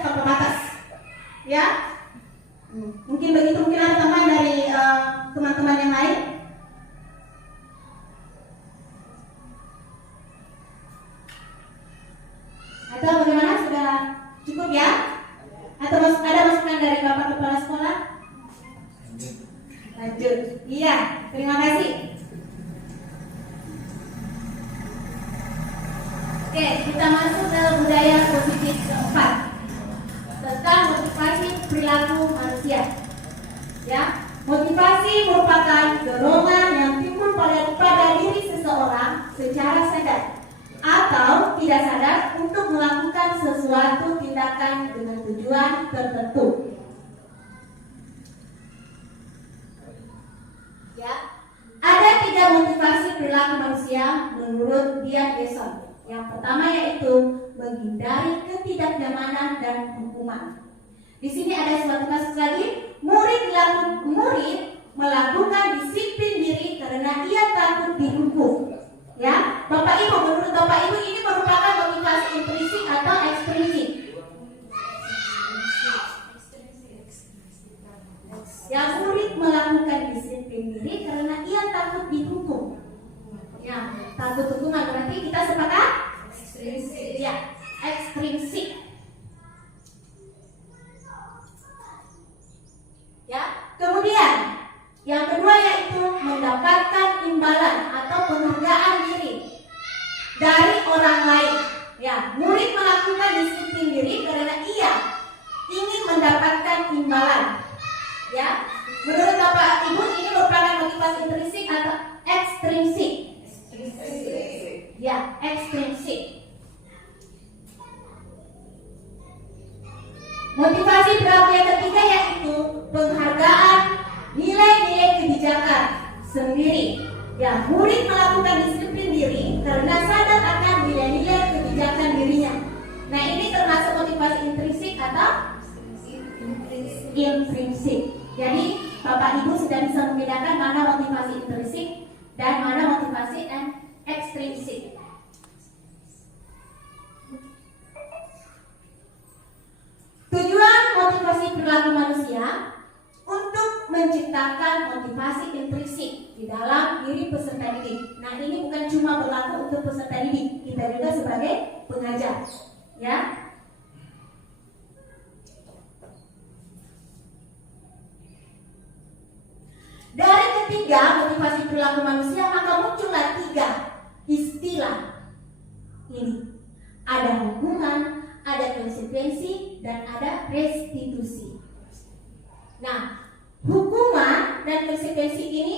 tanpa batas. Ya, mungkin begitu. Mungkin ada tambahan dari teman-teman yang lain. Atau bagaimana, sudah cukup ya? Atau ada masukan dari Bapak Kepala Sekolah? Lanjut. Iya, terima kasih. Oke, kita masuk ke budaya positif keempat tentang motivasi perilaku manusia. Ya, motivasi merupakan dorongan yang timbul pada diri seseorang secara sadar atau tidak sadar untuk melakukan sesuatu tindakan dengan tujuan tertentu. Ya, ada 3 motivasi perilaku manusia menurut Dian Gerson. Yang pertama yaitu menghindari ketidaknyamanan dan hukuman. Di sini ada suatu kasus lagi, murid melakukan disiplin diri karena ia takut dihukum. Ya, Bapak Ibu, menurut Bapak Ibu ini merupakan motivasi intrinsik atau ekstrinsik? Yang murid melakukan disiplin diri karena ia takut dihukum. Ya, takut hukuman berarti kita sepakat? Ekstrinsik. Ya, ekstrinsik. Ya, kemudian yang kedua yaitu mendapatkan imbalan atau penghargaan diri dari orang lain. Ya, murid melakukan disiplin diri karena ia ingin mendapatkan imbalan. Ya, menurut Bapak Ibu ini merupakan motivasi intrinsik atau ekstrinsik? Ya, ekstrinsik. Motivasi perilaku yang ketiga yaitu penghargaan nilai-nilai kebijakan sendiri. Ya, murid melakukan disiplin diri karena sadar akan nilai-nilai kebijakan dirinya. Nah, ini termasuk motivasi intrinsik atau intrinsik. Jadi, Bapak Ibu sudah bisa membedakan mana motivasi intrinsik dan mana motivasi ekstrinsik. Tujuan motivasi perilaku manusia untuk menciptakan motivasi intrinsik di dalam diri peserta didik. Nah, ini bukan cuma berlaku untuk peserta didik, kita juga sebagai pengajar. Ya. Dari ketiga motivasi perilaku manusia, maka muncullah 3 istilah ini. Ada hukuman, ada konsekuensi, dan ada restitusi. Nah, hukuman dan konsekuensi ini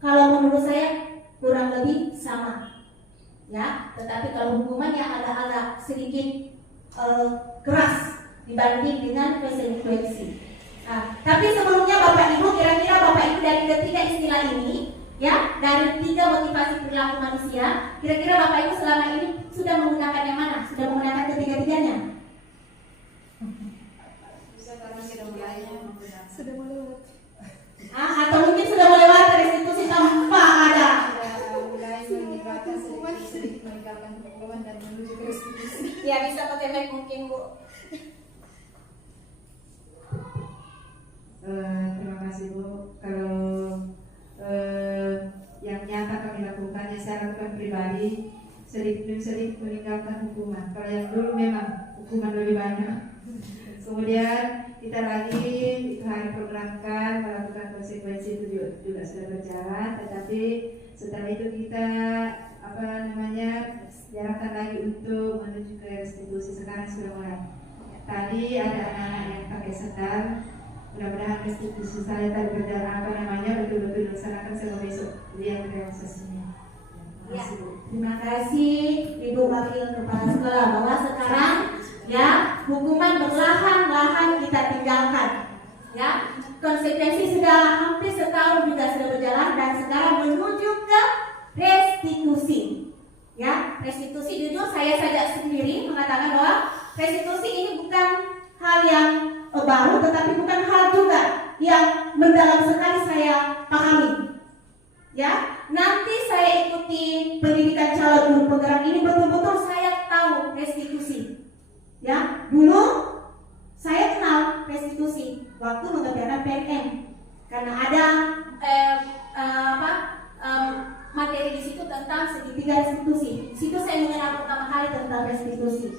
kalau menurut saya kurang lebih sama, ya. Tetapi kalau hukuman yang agak sedikit keras dibanding dengan konsekuensi. Nah, tapi sebelumnya Bapak Ibu, kira-kira Bapak Ibu dari ketiga istilah ini, ya, dari 3 motivasi perilaku manusia, kira-kira Bapak Ibu selama ini sudah menggunakan yang mana? Sudah menggunakan ketiga-tiganya? Sudah mulai Atau mungkin sudah melewati restitusi tanpa ada? mulai meninggalkan sedikit meninggalkan hukuman dan menuju ke restitusi. Ya, bisa pakai mic mungkin, Bu. Terima kasih Bu. Kalau yang nyata kami lakukan, yang saya lakukan pribadi, sedikit demi sedikit meninggalkan hukuman. Kalau yang dulu memang hukuman lebih banyak. Kemudian kita lagi itu hari programkan melakukan konsekuensi itu juga sudah berjalan, tetapi setelah itu kita diarahkan lagi untuk menuju ke restitusi. Sekarang sudah mulai. Tadi ada anak-anak yang pakai sendal. Mudah-mudahan restitusi saya tadi berjalan betul-betul dilaksanakan selama besok lihat realisasinya. Ya, terima kasih Ibu Wakil Kepala Sekolah bahwa sekarang ya hukuman perlahan-lahan kita tinggalkan. Ya, konsekuensi sudah hampir setahun juga sudah berjalan dan sekarang menuju ke restitusi. Ya, restitusi jujur saya saja sendiri mengatakan bahwa restitusi ini bukan hal yang baru, tetapi bukan hal juga yang mendalam sekali saya pahami. Ya, nanti saya ikuti pendidikan calon guru penggerak ini betul-betul saya tahu restitusi. Ya, dulu saya kenal restitusi waktu mengerjakan PNM karena ada materi di situ tentang segitiga restitusi. Di situ saya mengenal pertama kali tentang restitusi.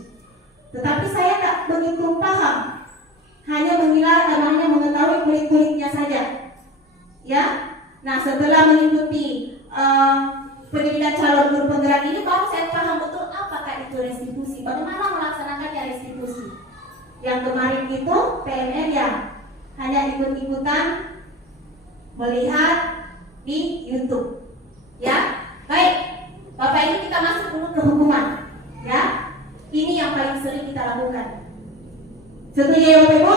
Tetapi saya tak begitu paham, hanya mengetahui kulit-kulitnya saja. Ya, nah setelah mengikuti pendidikan calon guru penggerak ini baru saya paham betul apakah itu restitusi, bagaimana melaksanakannya restitusi. Yang kemarin itu PNN ya hanya ikut-ikutan melihat di YouTube. Ya, baik, Bapak Ibu kita masuk dulu ke hukuman. Ya, ini yang paling sering kita lakukan. Setuju ya Bapak Ibu?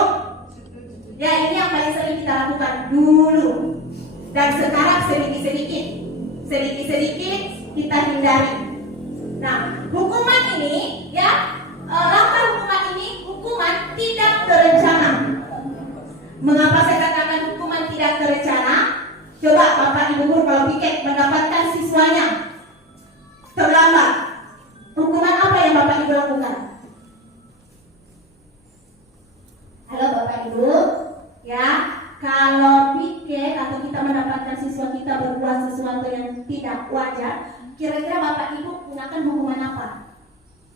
Ya, ini yang paling sering kita lakukan dulu. Dan sekarang sedikit-sedikit kita hindari. Nah, hukuman ini ya, langkah hukuman ini hukuman tidak terencana. Mengapa saya katakan hukuman tidak terencana? Coba Bapak Ibu guru kalau piket mendapatkan siswanya terlambat, hukuman apa yang Bapak Ibu lakukan? Halo Bapak Ibu, ya, kalau piket atau kita mendapatkan siswa kita berbuat sesuatu yang tidak wajar, kira-kira Bapak Ibu gunakan hukuman apa?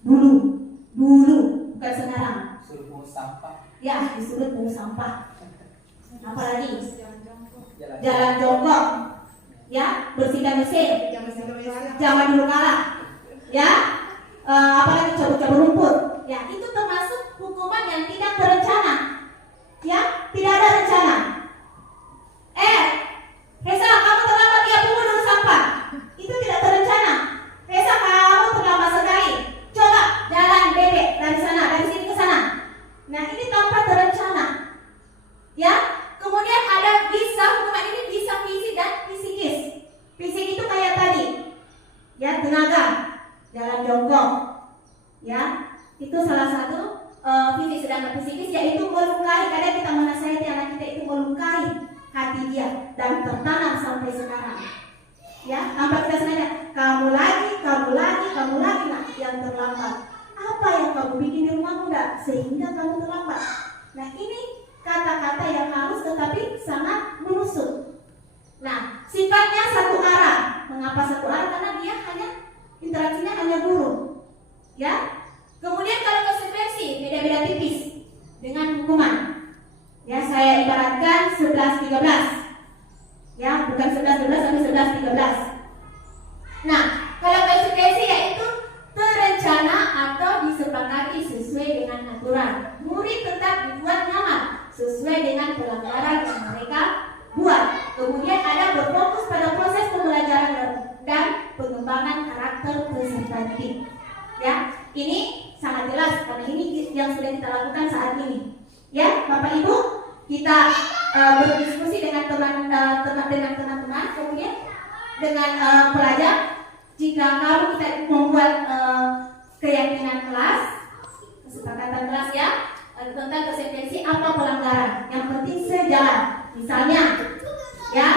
Dulu, bukan sekarang. Suruh pungut sampah. Ya, disuruh pungut sampah. Apalagi jalan jongkok, ya, bersihkan mesin, zaman dulu kala, ya, apalagi cabut-cabut rumput, ya, itu termasuk hukuman yang tidak terencana, ya, tidak ada rencana. Reza, kamu terlambat, ya, pungut dulu sampah, itu tidak terencana. Reza, kamu terlambat sekali, coba jalan bebek dari sana, dari sini ke sana. Nah, ini tanpa terencana, ya. Kemudian ada bisa hukuman ini bisa fisik dan psikis. Fisik itu kayak tadi, ya, tenaga, jalan jongkok, ya, itu salah satu fisik. Sedangkan psikis yaitu melukai. Kadang kita menasihati anak kita itu melukai hati dia dan tertanam sampai sekarang. Ya, tanpa kita sengaja, kamu lagi, nah, yang terlambat. Apa yang kamu bikin di rumahmu dah sehingga kamu terlambat? Nah, ini kata-kata yang halus tetapi sangat menusuk. Nah, sifatnya satu arah. Mengapa satu arah? Karena dia interaksinya hanya guru. Ya. Kemudian kalau konsekuensi beda-beda tipis dengan hukuman. Ya, saya ibaratkan 11-13. Ya, bukan 11-12 tapi 11-13. Nah, kalau konsekuensi yaitu terencana atau disepakati sesuai dengan aturan. Murid tetap dibuat nyaman sesuai dengan pelanggaran yang mereka buat. Kemudian ada berfokus pada proses pembelajaran dan pengembangan karakter peserta didik. Ya, ini sangat jelas karena ini yang sudah kita lakukan saat ini. Ya, Bapak Ibu, kita berdiskusi dengan teman-teman, kemudian dengan pelajar. Jika kalau kita membuat keyakinan kelas, kesepakatan kelas ya, tentang konsekuensi apa pelanggaran, yang penting sejalan. Misalnya, ya,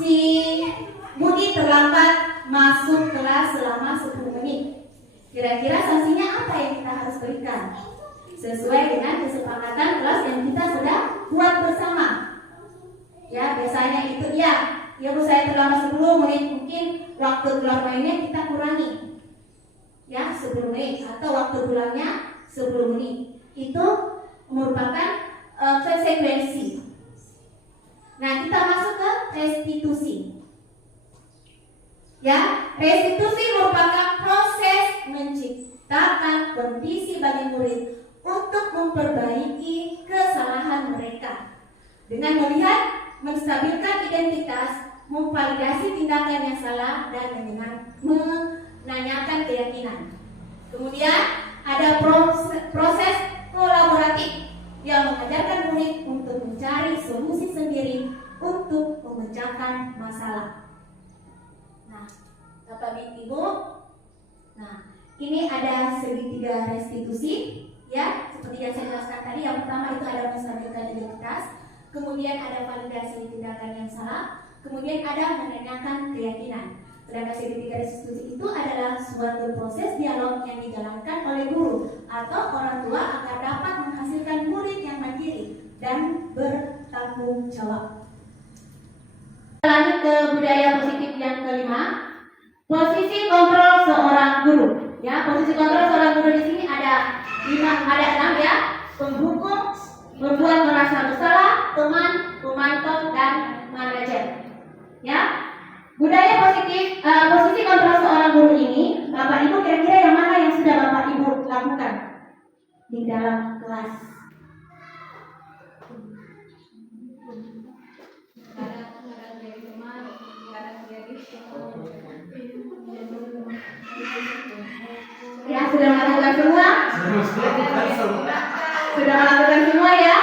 si Budi terlambat masuk kelas selama 10 menit. Kira-kira sanksinya apa yang kita harus berikan? Sesuai dengan kesepakatan kelas yang kita sudah buat bersama. Ya, biasanya itu ya Bu, saya terlambat 10 menit, mungkin waktu keluar mainnya kita kurangi. Ya, 10 menit atau waktu pulangnya 10 menit. Itu merupakan konsekuensi. Nah, kita masuk ke restitusi. Ya, restitusi merupakan proses menciptakan kondisi bagi murid untuk memperbaiki kesalahan mereka dengan melihat, menstabilkan identitas, memvalidasi tindakan yang salah, dan menanyakan keyakinan. Kemudian ada proses kolaboratif yang mengajarkan murid untuk mencari solusi sendiri untuk memecahkan masalah. Nah, Bapak Ibu, nah ini ada segitiga restitusi, ya, seperti yang saya jelaskan tadi. Yang pertama itu ada menstabilkan identitas, kemudian ada validasi tindakan yang salah, kemudian ada menanyakan keyakinan. Sedangkan segitiga restitusi itu adalah suatu proses dialog yang dijalankan oleh guru atau orang tua agar dapat menghasilkan murid yang mandiri dan bertanggung jawab. Lanjut ke budaya positif yang kelima, posisi kontrol seorang guru. Ya, posisi kontrol seorang guru di sini ada 6 ya: penghukum, membuat merasa bersalah, teman, pemantau, dan manajer. Ya, budaya positif, posisi kontrol seorang guru ini, Bapak Ibu kira-kira yang mana yang sudah Bapak Ibu lakukan di dalam kelas? Ya, sudah melakukan semua? Sudah melakukan semua ya?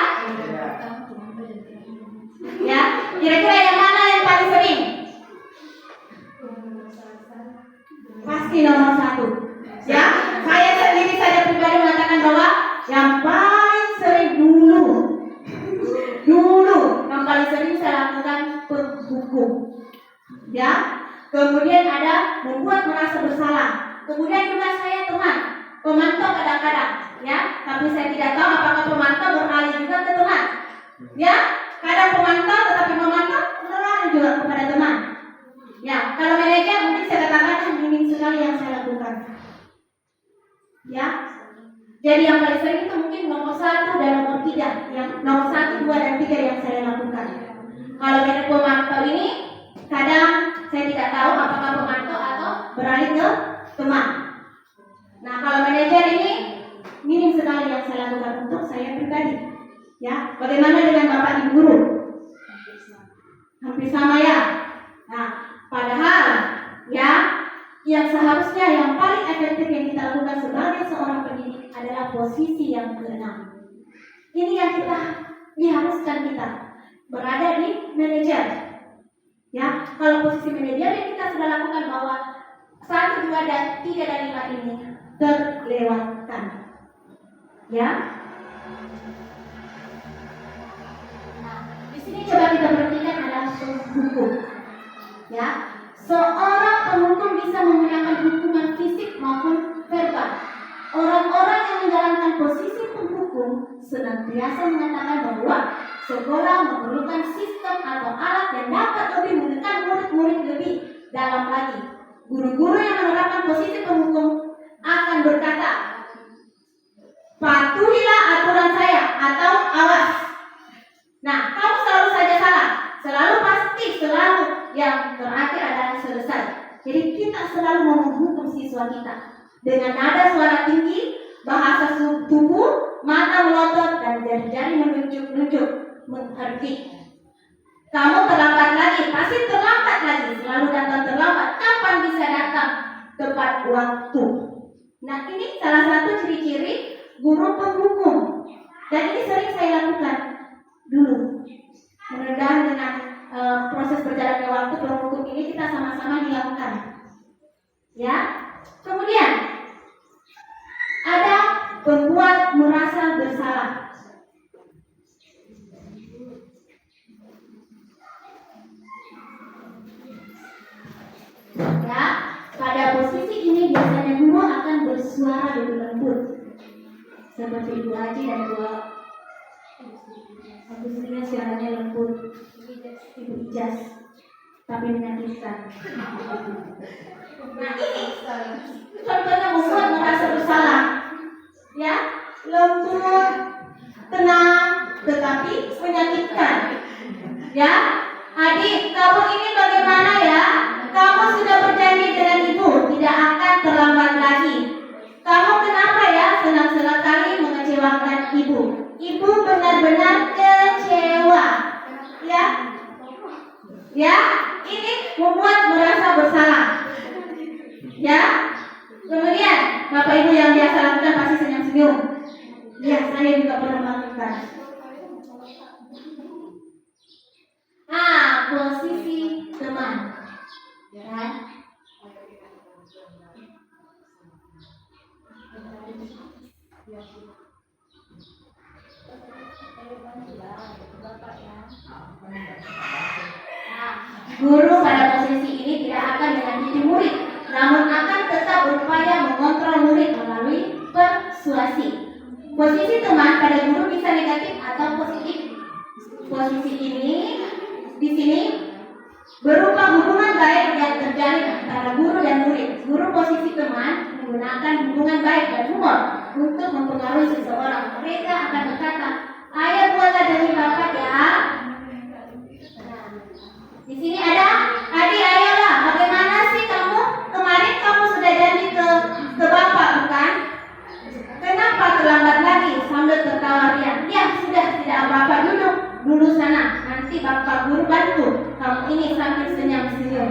Ya, kira-kira yang mana yang paling sering? Pasti nomor 1. Ya, saya sendiri saja pribadi mengatakan bahwa yang paling sering dulu yang paling sering saya lakukan penghukum. Ya, kemudian ada membuat merasa bersalah. Kemudian juga saya teman, pemantau kadang-kadang, ya, tapi saya tidak tahu apakah pemantau beralih juga ke teman. Ya, kadang pemantau tetapi memantau beralih juga kepada teman. Ya, kalau manajer mungkin saya katakan minim sekali yang saya lakukan. Ya, jadi yang paling sering itu mungkin nomor 1 dan nomor 3, yang nomor 1, 2, dan 3 yang saya lakukan. Kalau manajer pemantau ini, kadang saya tidak tahu apakah pemantau atau beralih ke teman. Nah, kalau manajer ini minim sekali yang saya lakukan untuk saya pribadi. Ya, bagaimana dengan Bapak Ibu guru? Hampir sama ya. Nah, padahal ya, yang seharusnya yang paling efektif yang kita lakukan sebagai seorang pendidik adalah posisi yang ke-6. Ini yang kita diharuskan kita berada di manajer. Ya, kalau posisi manajer yang kita sudah lakukan bahwa 1, 2, dan 3, dan 5 ini terlewatkan. Ya. Nah, di sini coba kita perhatikan adalah penghukum. Ya, seorang penghukum bisa menggunakan hukuman fisik maupun verbal. Orang-orang yang menjalankan posisi penghukum senantiasa mengatakan bahwa sekolah memerlukan sistem atau alat yang dapat lebih menekan murid-murid lebih dalam lagi. Guru-guru yang menerapkan posisi penghukum akan berkata, patuhilah aturan saya, atau awas. Nah, kamu selalu saja salah, selalu pasti, selalu selesai. Jadi kita selalu mau menghukum siswa kita dengan nada suara tinggi, bahasa tubuh, mata melotot, dan jari-jari menunjuk-nunjuk, menghardik. Kamu terlambat lagi, pasti terlambat lagi, selalu datang terlambat. Kapan bisa datang? Tepat waktu. Nah, ini salah satu ciri-ciri guru penghukum. Dan ini sering saya lakukan dulu. Mudah-mudahan dengan proses berjalannya waktu penghukum ini kita sama-sama dilakukan. Ya. Kemudian ada pembuat merasa bersalah. Ya, pada posisi ini biasanya guru akan bersuara lebih lembut, seperti Ibu Haji dan Ibu Srinya suaranya lembut, Ibu Ijaz, tapi menyakitkan. Nah ini contohnya membuat merasa bersalah, ya, lembut, tenang, tetapi menyakitkan. Ya, adik, kamu ini bagaimana ya? Kamu sudah berjanji dengan ibu tidak akan terlambat lagi. Kamu kenapa ya senang sekali mengecewakan ibu? Ibu benar-benar kecewa. Ya, ya, ini membuat merasa bersalah. Ya, kemudian Bapak Ibu yang biasa lakukan pasti senyum-senyum. Ya, saya juga pernah melakukan. Posisi teman. Ya. Guru pada posisi ini tidak akan menyakiti murid, namun akan tetap berupaya mengontrol murid melalui persuasi. Posisi teman pada guru bisa negatif atau positif. Posisi ini di sini berupa hubungan baik yang terjalin antara guru dan murid. Guru posisi teman menggunakan hubungan baik dan humor untuk mempengaruhi seseorang. Mereka akan berkata, "Ayo buatlah demi Bapak ya." Nah, di sini ada, "Adik, ayolah. Bagaimana sih kamu? Kemarin kamu sudah janji ke Bapak, bukan? Kenapa terlambat lagi?" Sambil tertawa riang. "Ya sudah, tidak apa-apa, dulu sana. Nanti Bapak guru bantu kamu ini," sambil senyum-senyum.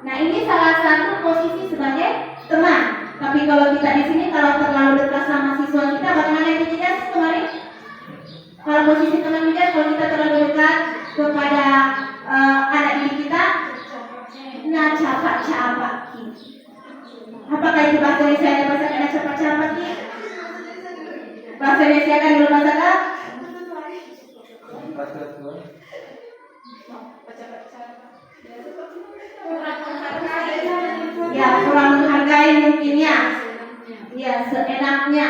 Nah, ini salah satu posisi sebagai teman. Tapi kalau kita di sini kalau terlalu dekat sama siswa kita, bagaimana itu kita kemarin? Kalau posisi teman kita, kalau kita terlalu dekat kepada anak didik kita, nah capak-capak. Apakah itu bahasa Indonesia yang bahasa ada capak-capak? Bahasa Indonesia kan dulu bahasa apa? Ya, kurang menghargai mungkin ya. Ya, seenaknya.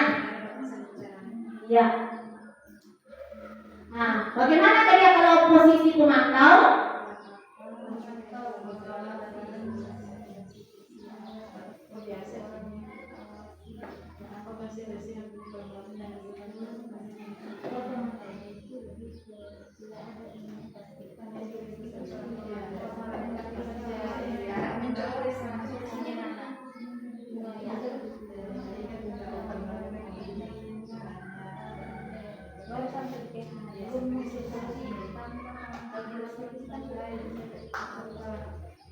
Ya. Nah, bagaimana tadi kalau posisi pemantau?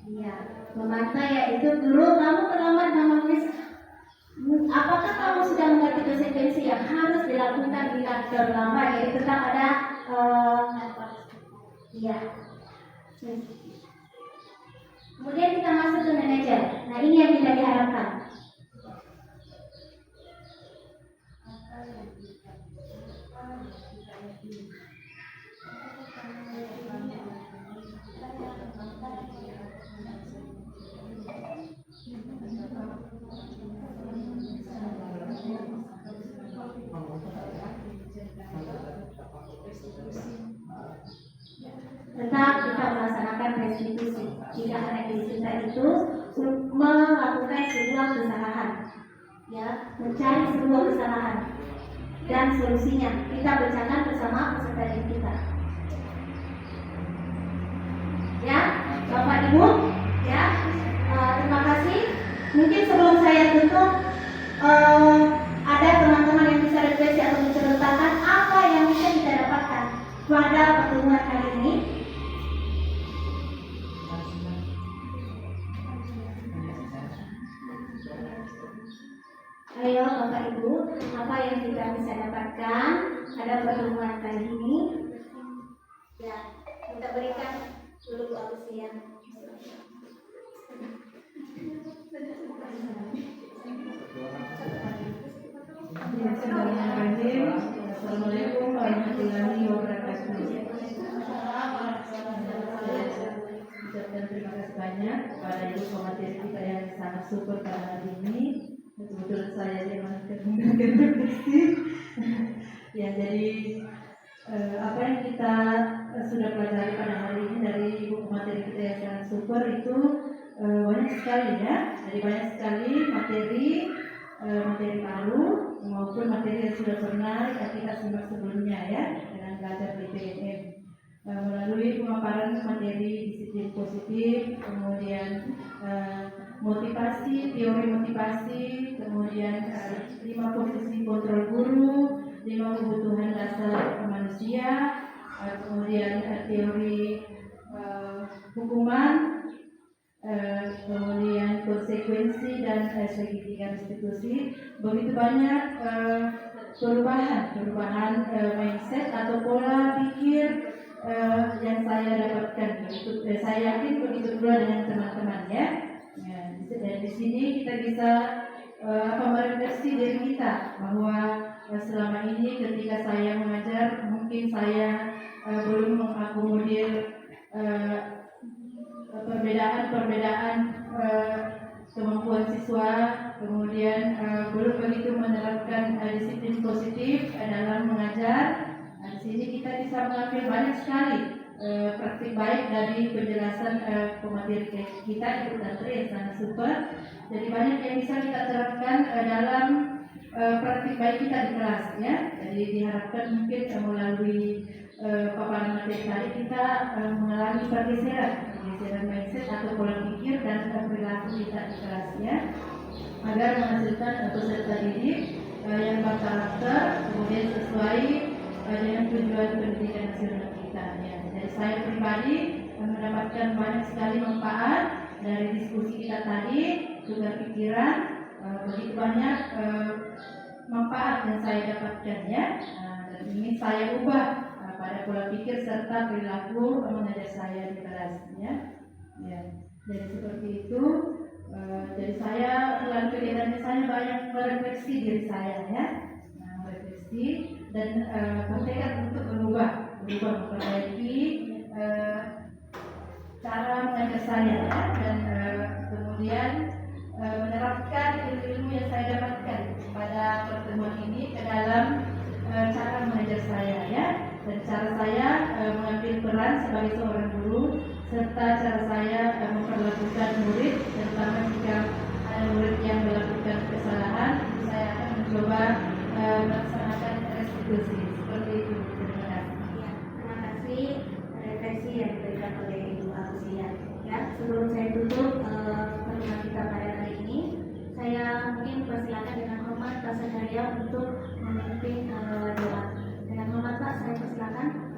Iya, memantau yaitu guru, kamu terlambat menulis. Apakah kamu sudah mengerti konsekuensi yang harus dilakukan bila terlambat? Jadi tetap ada, iya. Kemudian kita masuk ke manajer. Nah, ini yang tidak diharapkan. Tetap kita melaksanakan restitusi jika anak didik kita itu melakukan sebuah kesalahan, ya, mencari sebuah kesalahan dan solusinya kita bicarakan bersama peserta didik kita. Ya, Bapak Ibu, ya. itu ada teman-teman yang bisa refleksi atau menceritakan apa yang bisa kita dapatkan pada pertemuan kali ini. Ayo Bapak Ibu, apa yang kita bisa dapatkan pada pertemuan kali ini? Ya, kita berikan dulu Bu Alusia. Assalamualaikum warahmatullahi wabarakatuh. Ucapkan terima kasih banyak kepada Ibu Pemateri kita yang sangat super pada hari ini. Betul-betul saya diamankan memberikan refleksi. Ya, jadi apa yang kita sudah pelajari pada hari ini dari Ibu Pemateri kita yang sangat super itu banyak sekali ya. Jadi banyak sekali materi baru maupun materi yang sudah pernah kita simak sebelumnya ya dengan belajar di PNM. Melalui pemaparan materi disiplin positif, kemudian motivasi, teori motivasi, kemudian 5 posisi kontrol guru, 5 kebutuhan dasar manusia, kemudian teori hukuman, kemudian konsekuensi dan segitiga restitusi. Begitu banyak perubahan mindset atau pola pikir yang saya dapatkan. Saya yakin begitu pula dengan teman-teman ya. Dan di sini kita bisa merefleksi diri kita bahwa selama ini ketika saya mengajar mungkin saya belum mengakomodir perbedaan kemampuan siswa, kemudian belum begitu menerapkan disiplin positif dalam mengajar. Di sini kita bisa mengambil banyak sekali praktik baik dari penjelasan pemateri kita Ibu Tantri yang sangat super. Jadi banyak yang bisa kita terapkan dalam praktik baik kita di kelas ya. Jadi diharapkan mungkin melalui paparan materi tadi kita mengalami pergeseran mindset atau pola pikir dan perilaku kita di kelas ya, agar menghasilkan peserta didik yang berkarakter kemudian sesuai dengan tujuan pendidikan nasional kita ya. Jadi saya pribadi mendapatkan banyak sekali manfaat dari diskusi kita tadi, juga pikiran begitu banyak manfaat yang saya dapatkan ya. Dan ini saya ubah pada pola pikir serta perilaku mengajar saya di kelas ya. Jadi seperti itu. Jadi saya dalam kegiatan saya banyak merefleksi diri saya ya, merefleksi dan bertekad untuk berubah memperbaiki cara mengajar saya ya, dan kemudian menerapkan ilmu yang saya dapatkan pada pertemuan ini ke dalam cara mengajar saya ya, dan cara saya mengambil peran sebagai seorang guru serta cara saya memperlakukan murid, terutama jika ada murid yang melakukan kesalahan, saya akan mencoba melaksanakan restitusi seperti itu. Terima kasih. Ya, terima kasih refleksi yang diberikan oleh Ibu Alusia. Ya, sebelum saya tutup pertemuan kita pada hari ini, saya mungkin persilakan dengan hormat Pak Sandaria untuk memimpin doa. Dengan hormat Pak, saya persilakan.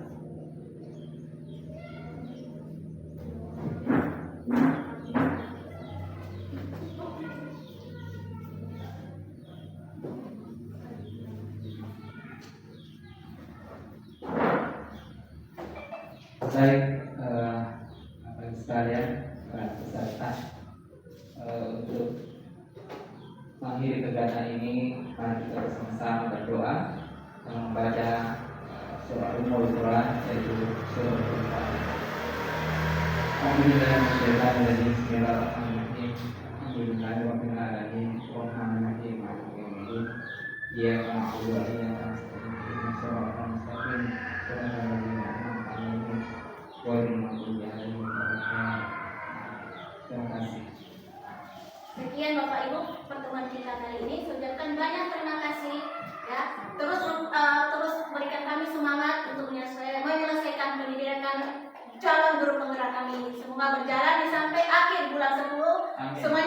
Baik, Bapak sekalian, para peserta, untuk mengakhiri kegiatan ini, mari kita bersama-sama berdoa dan membaca surah Ummul Quran, yaitu surah Al-Fatihah. Bismillahirrahmanirrahim. Bismillahirrahmanirrahim. Alhamdulillahirabbil alamin. Arrahmanirrahim. Maliki yaumiddin. Iyyaka na'budu wa iyyaka nasta'in. Ihdinas siratal mustaqim. Shiratal ladzina an'amta 'alaihim ghairil maghdubi 'alaihim waladdallin. Terima kasih. Sekian Bapak Ibu pertemuan kita kali ini. Saya ucapkan banyak terima kasih ya. Terus berikan kami semangat untuk menyelesaikan pendidikan calon guru penggerak kami. Semoga berjalan sampai akhir bulan 10. Amin. Semuanya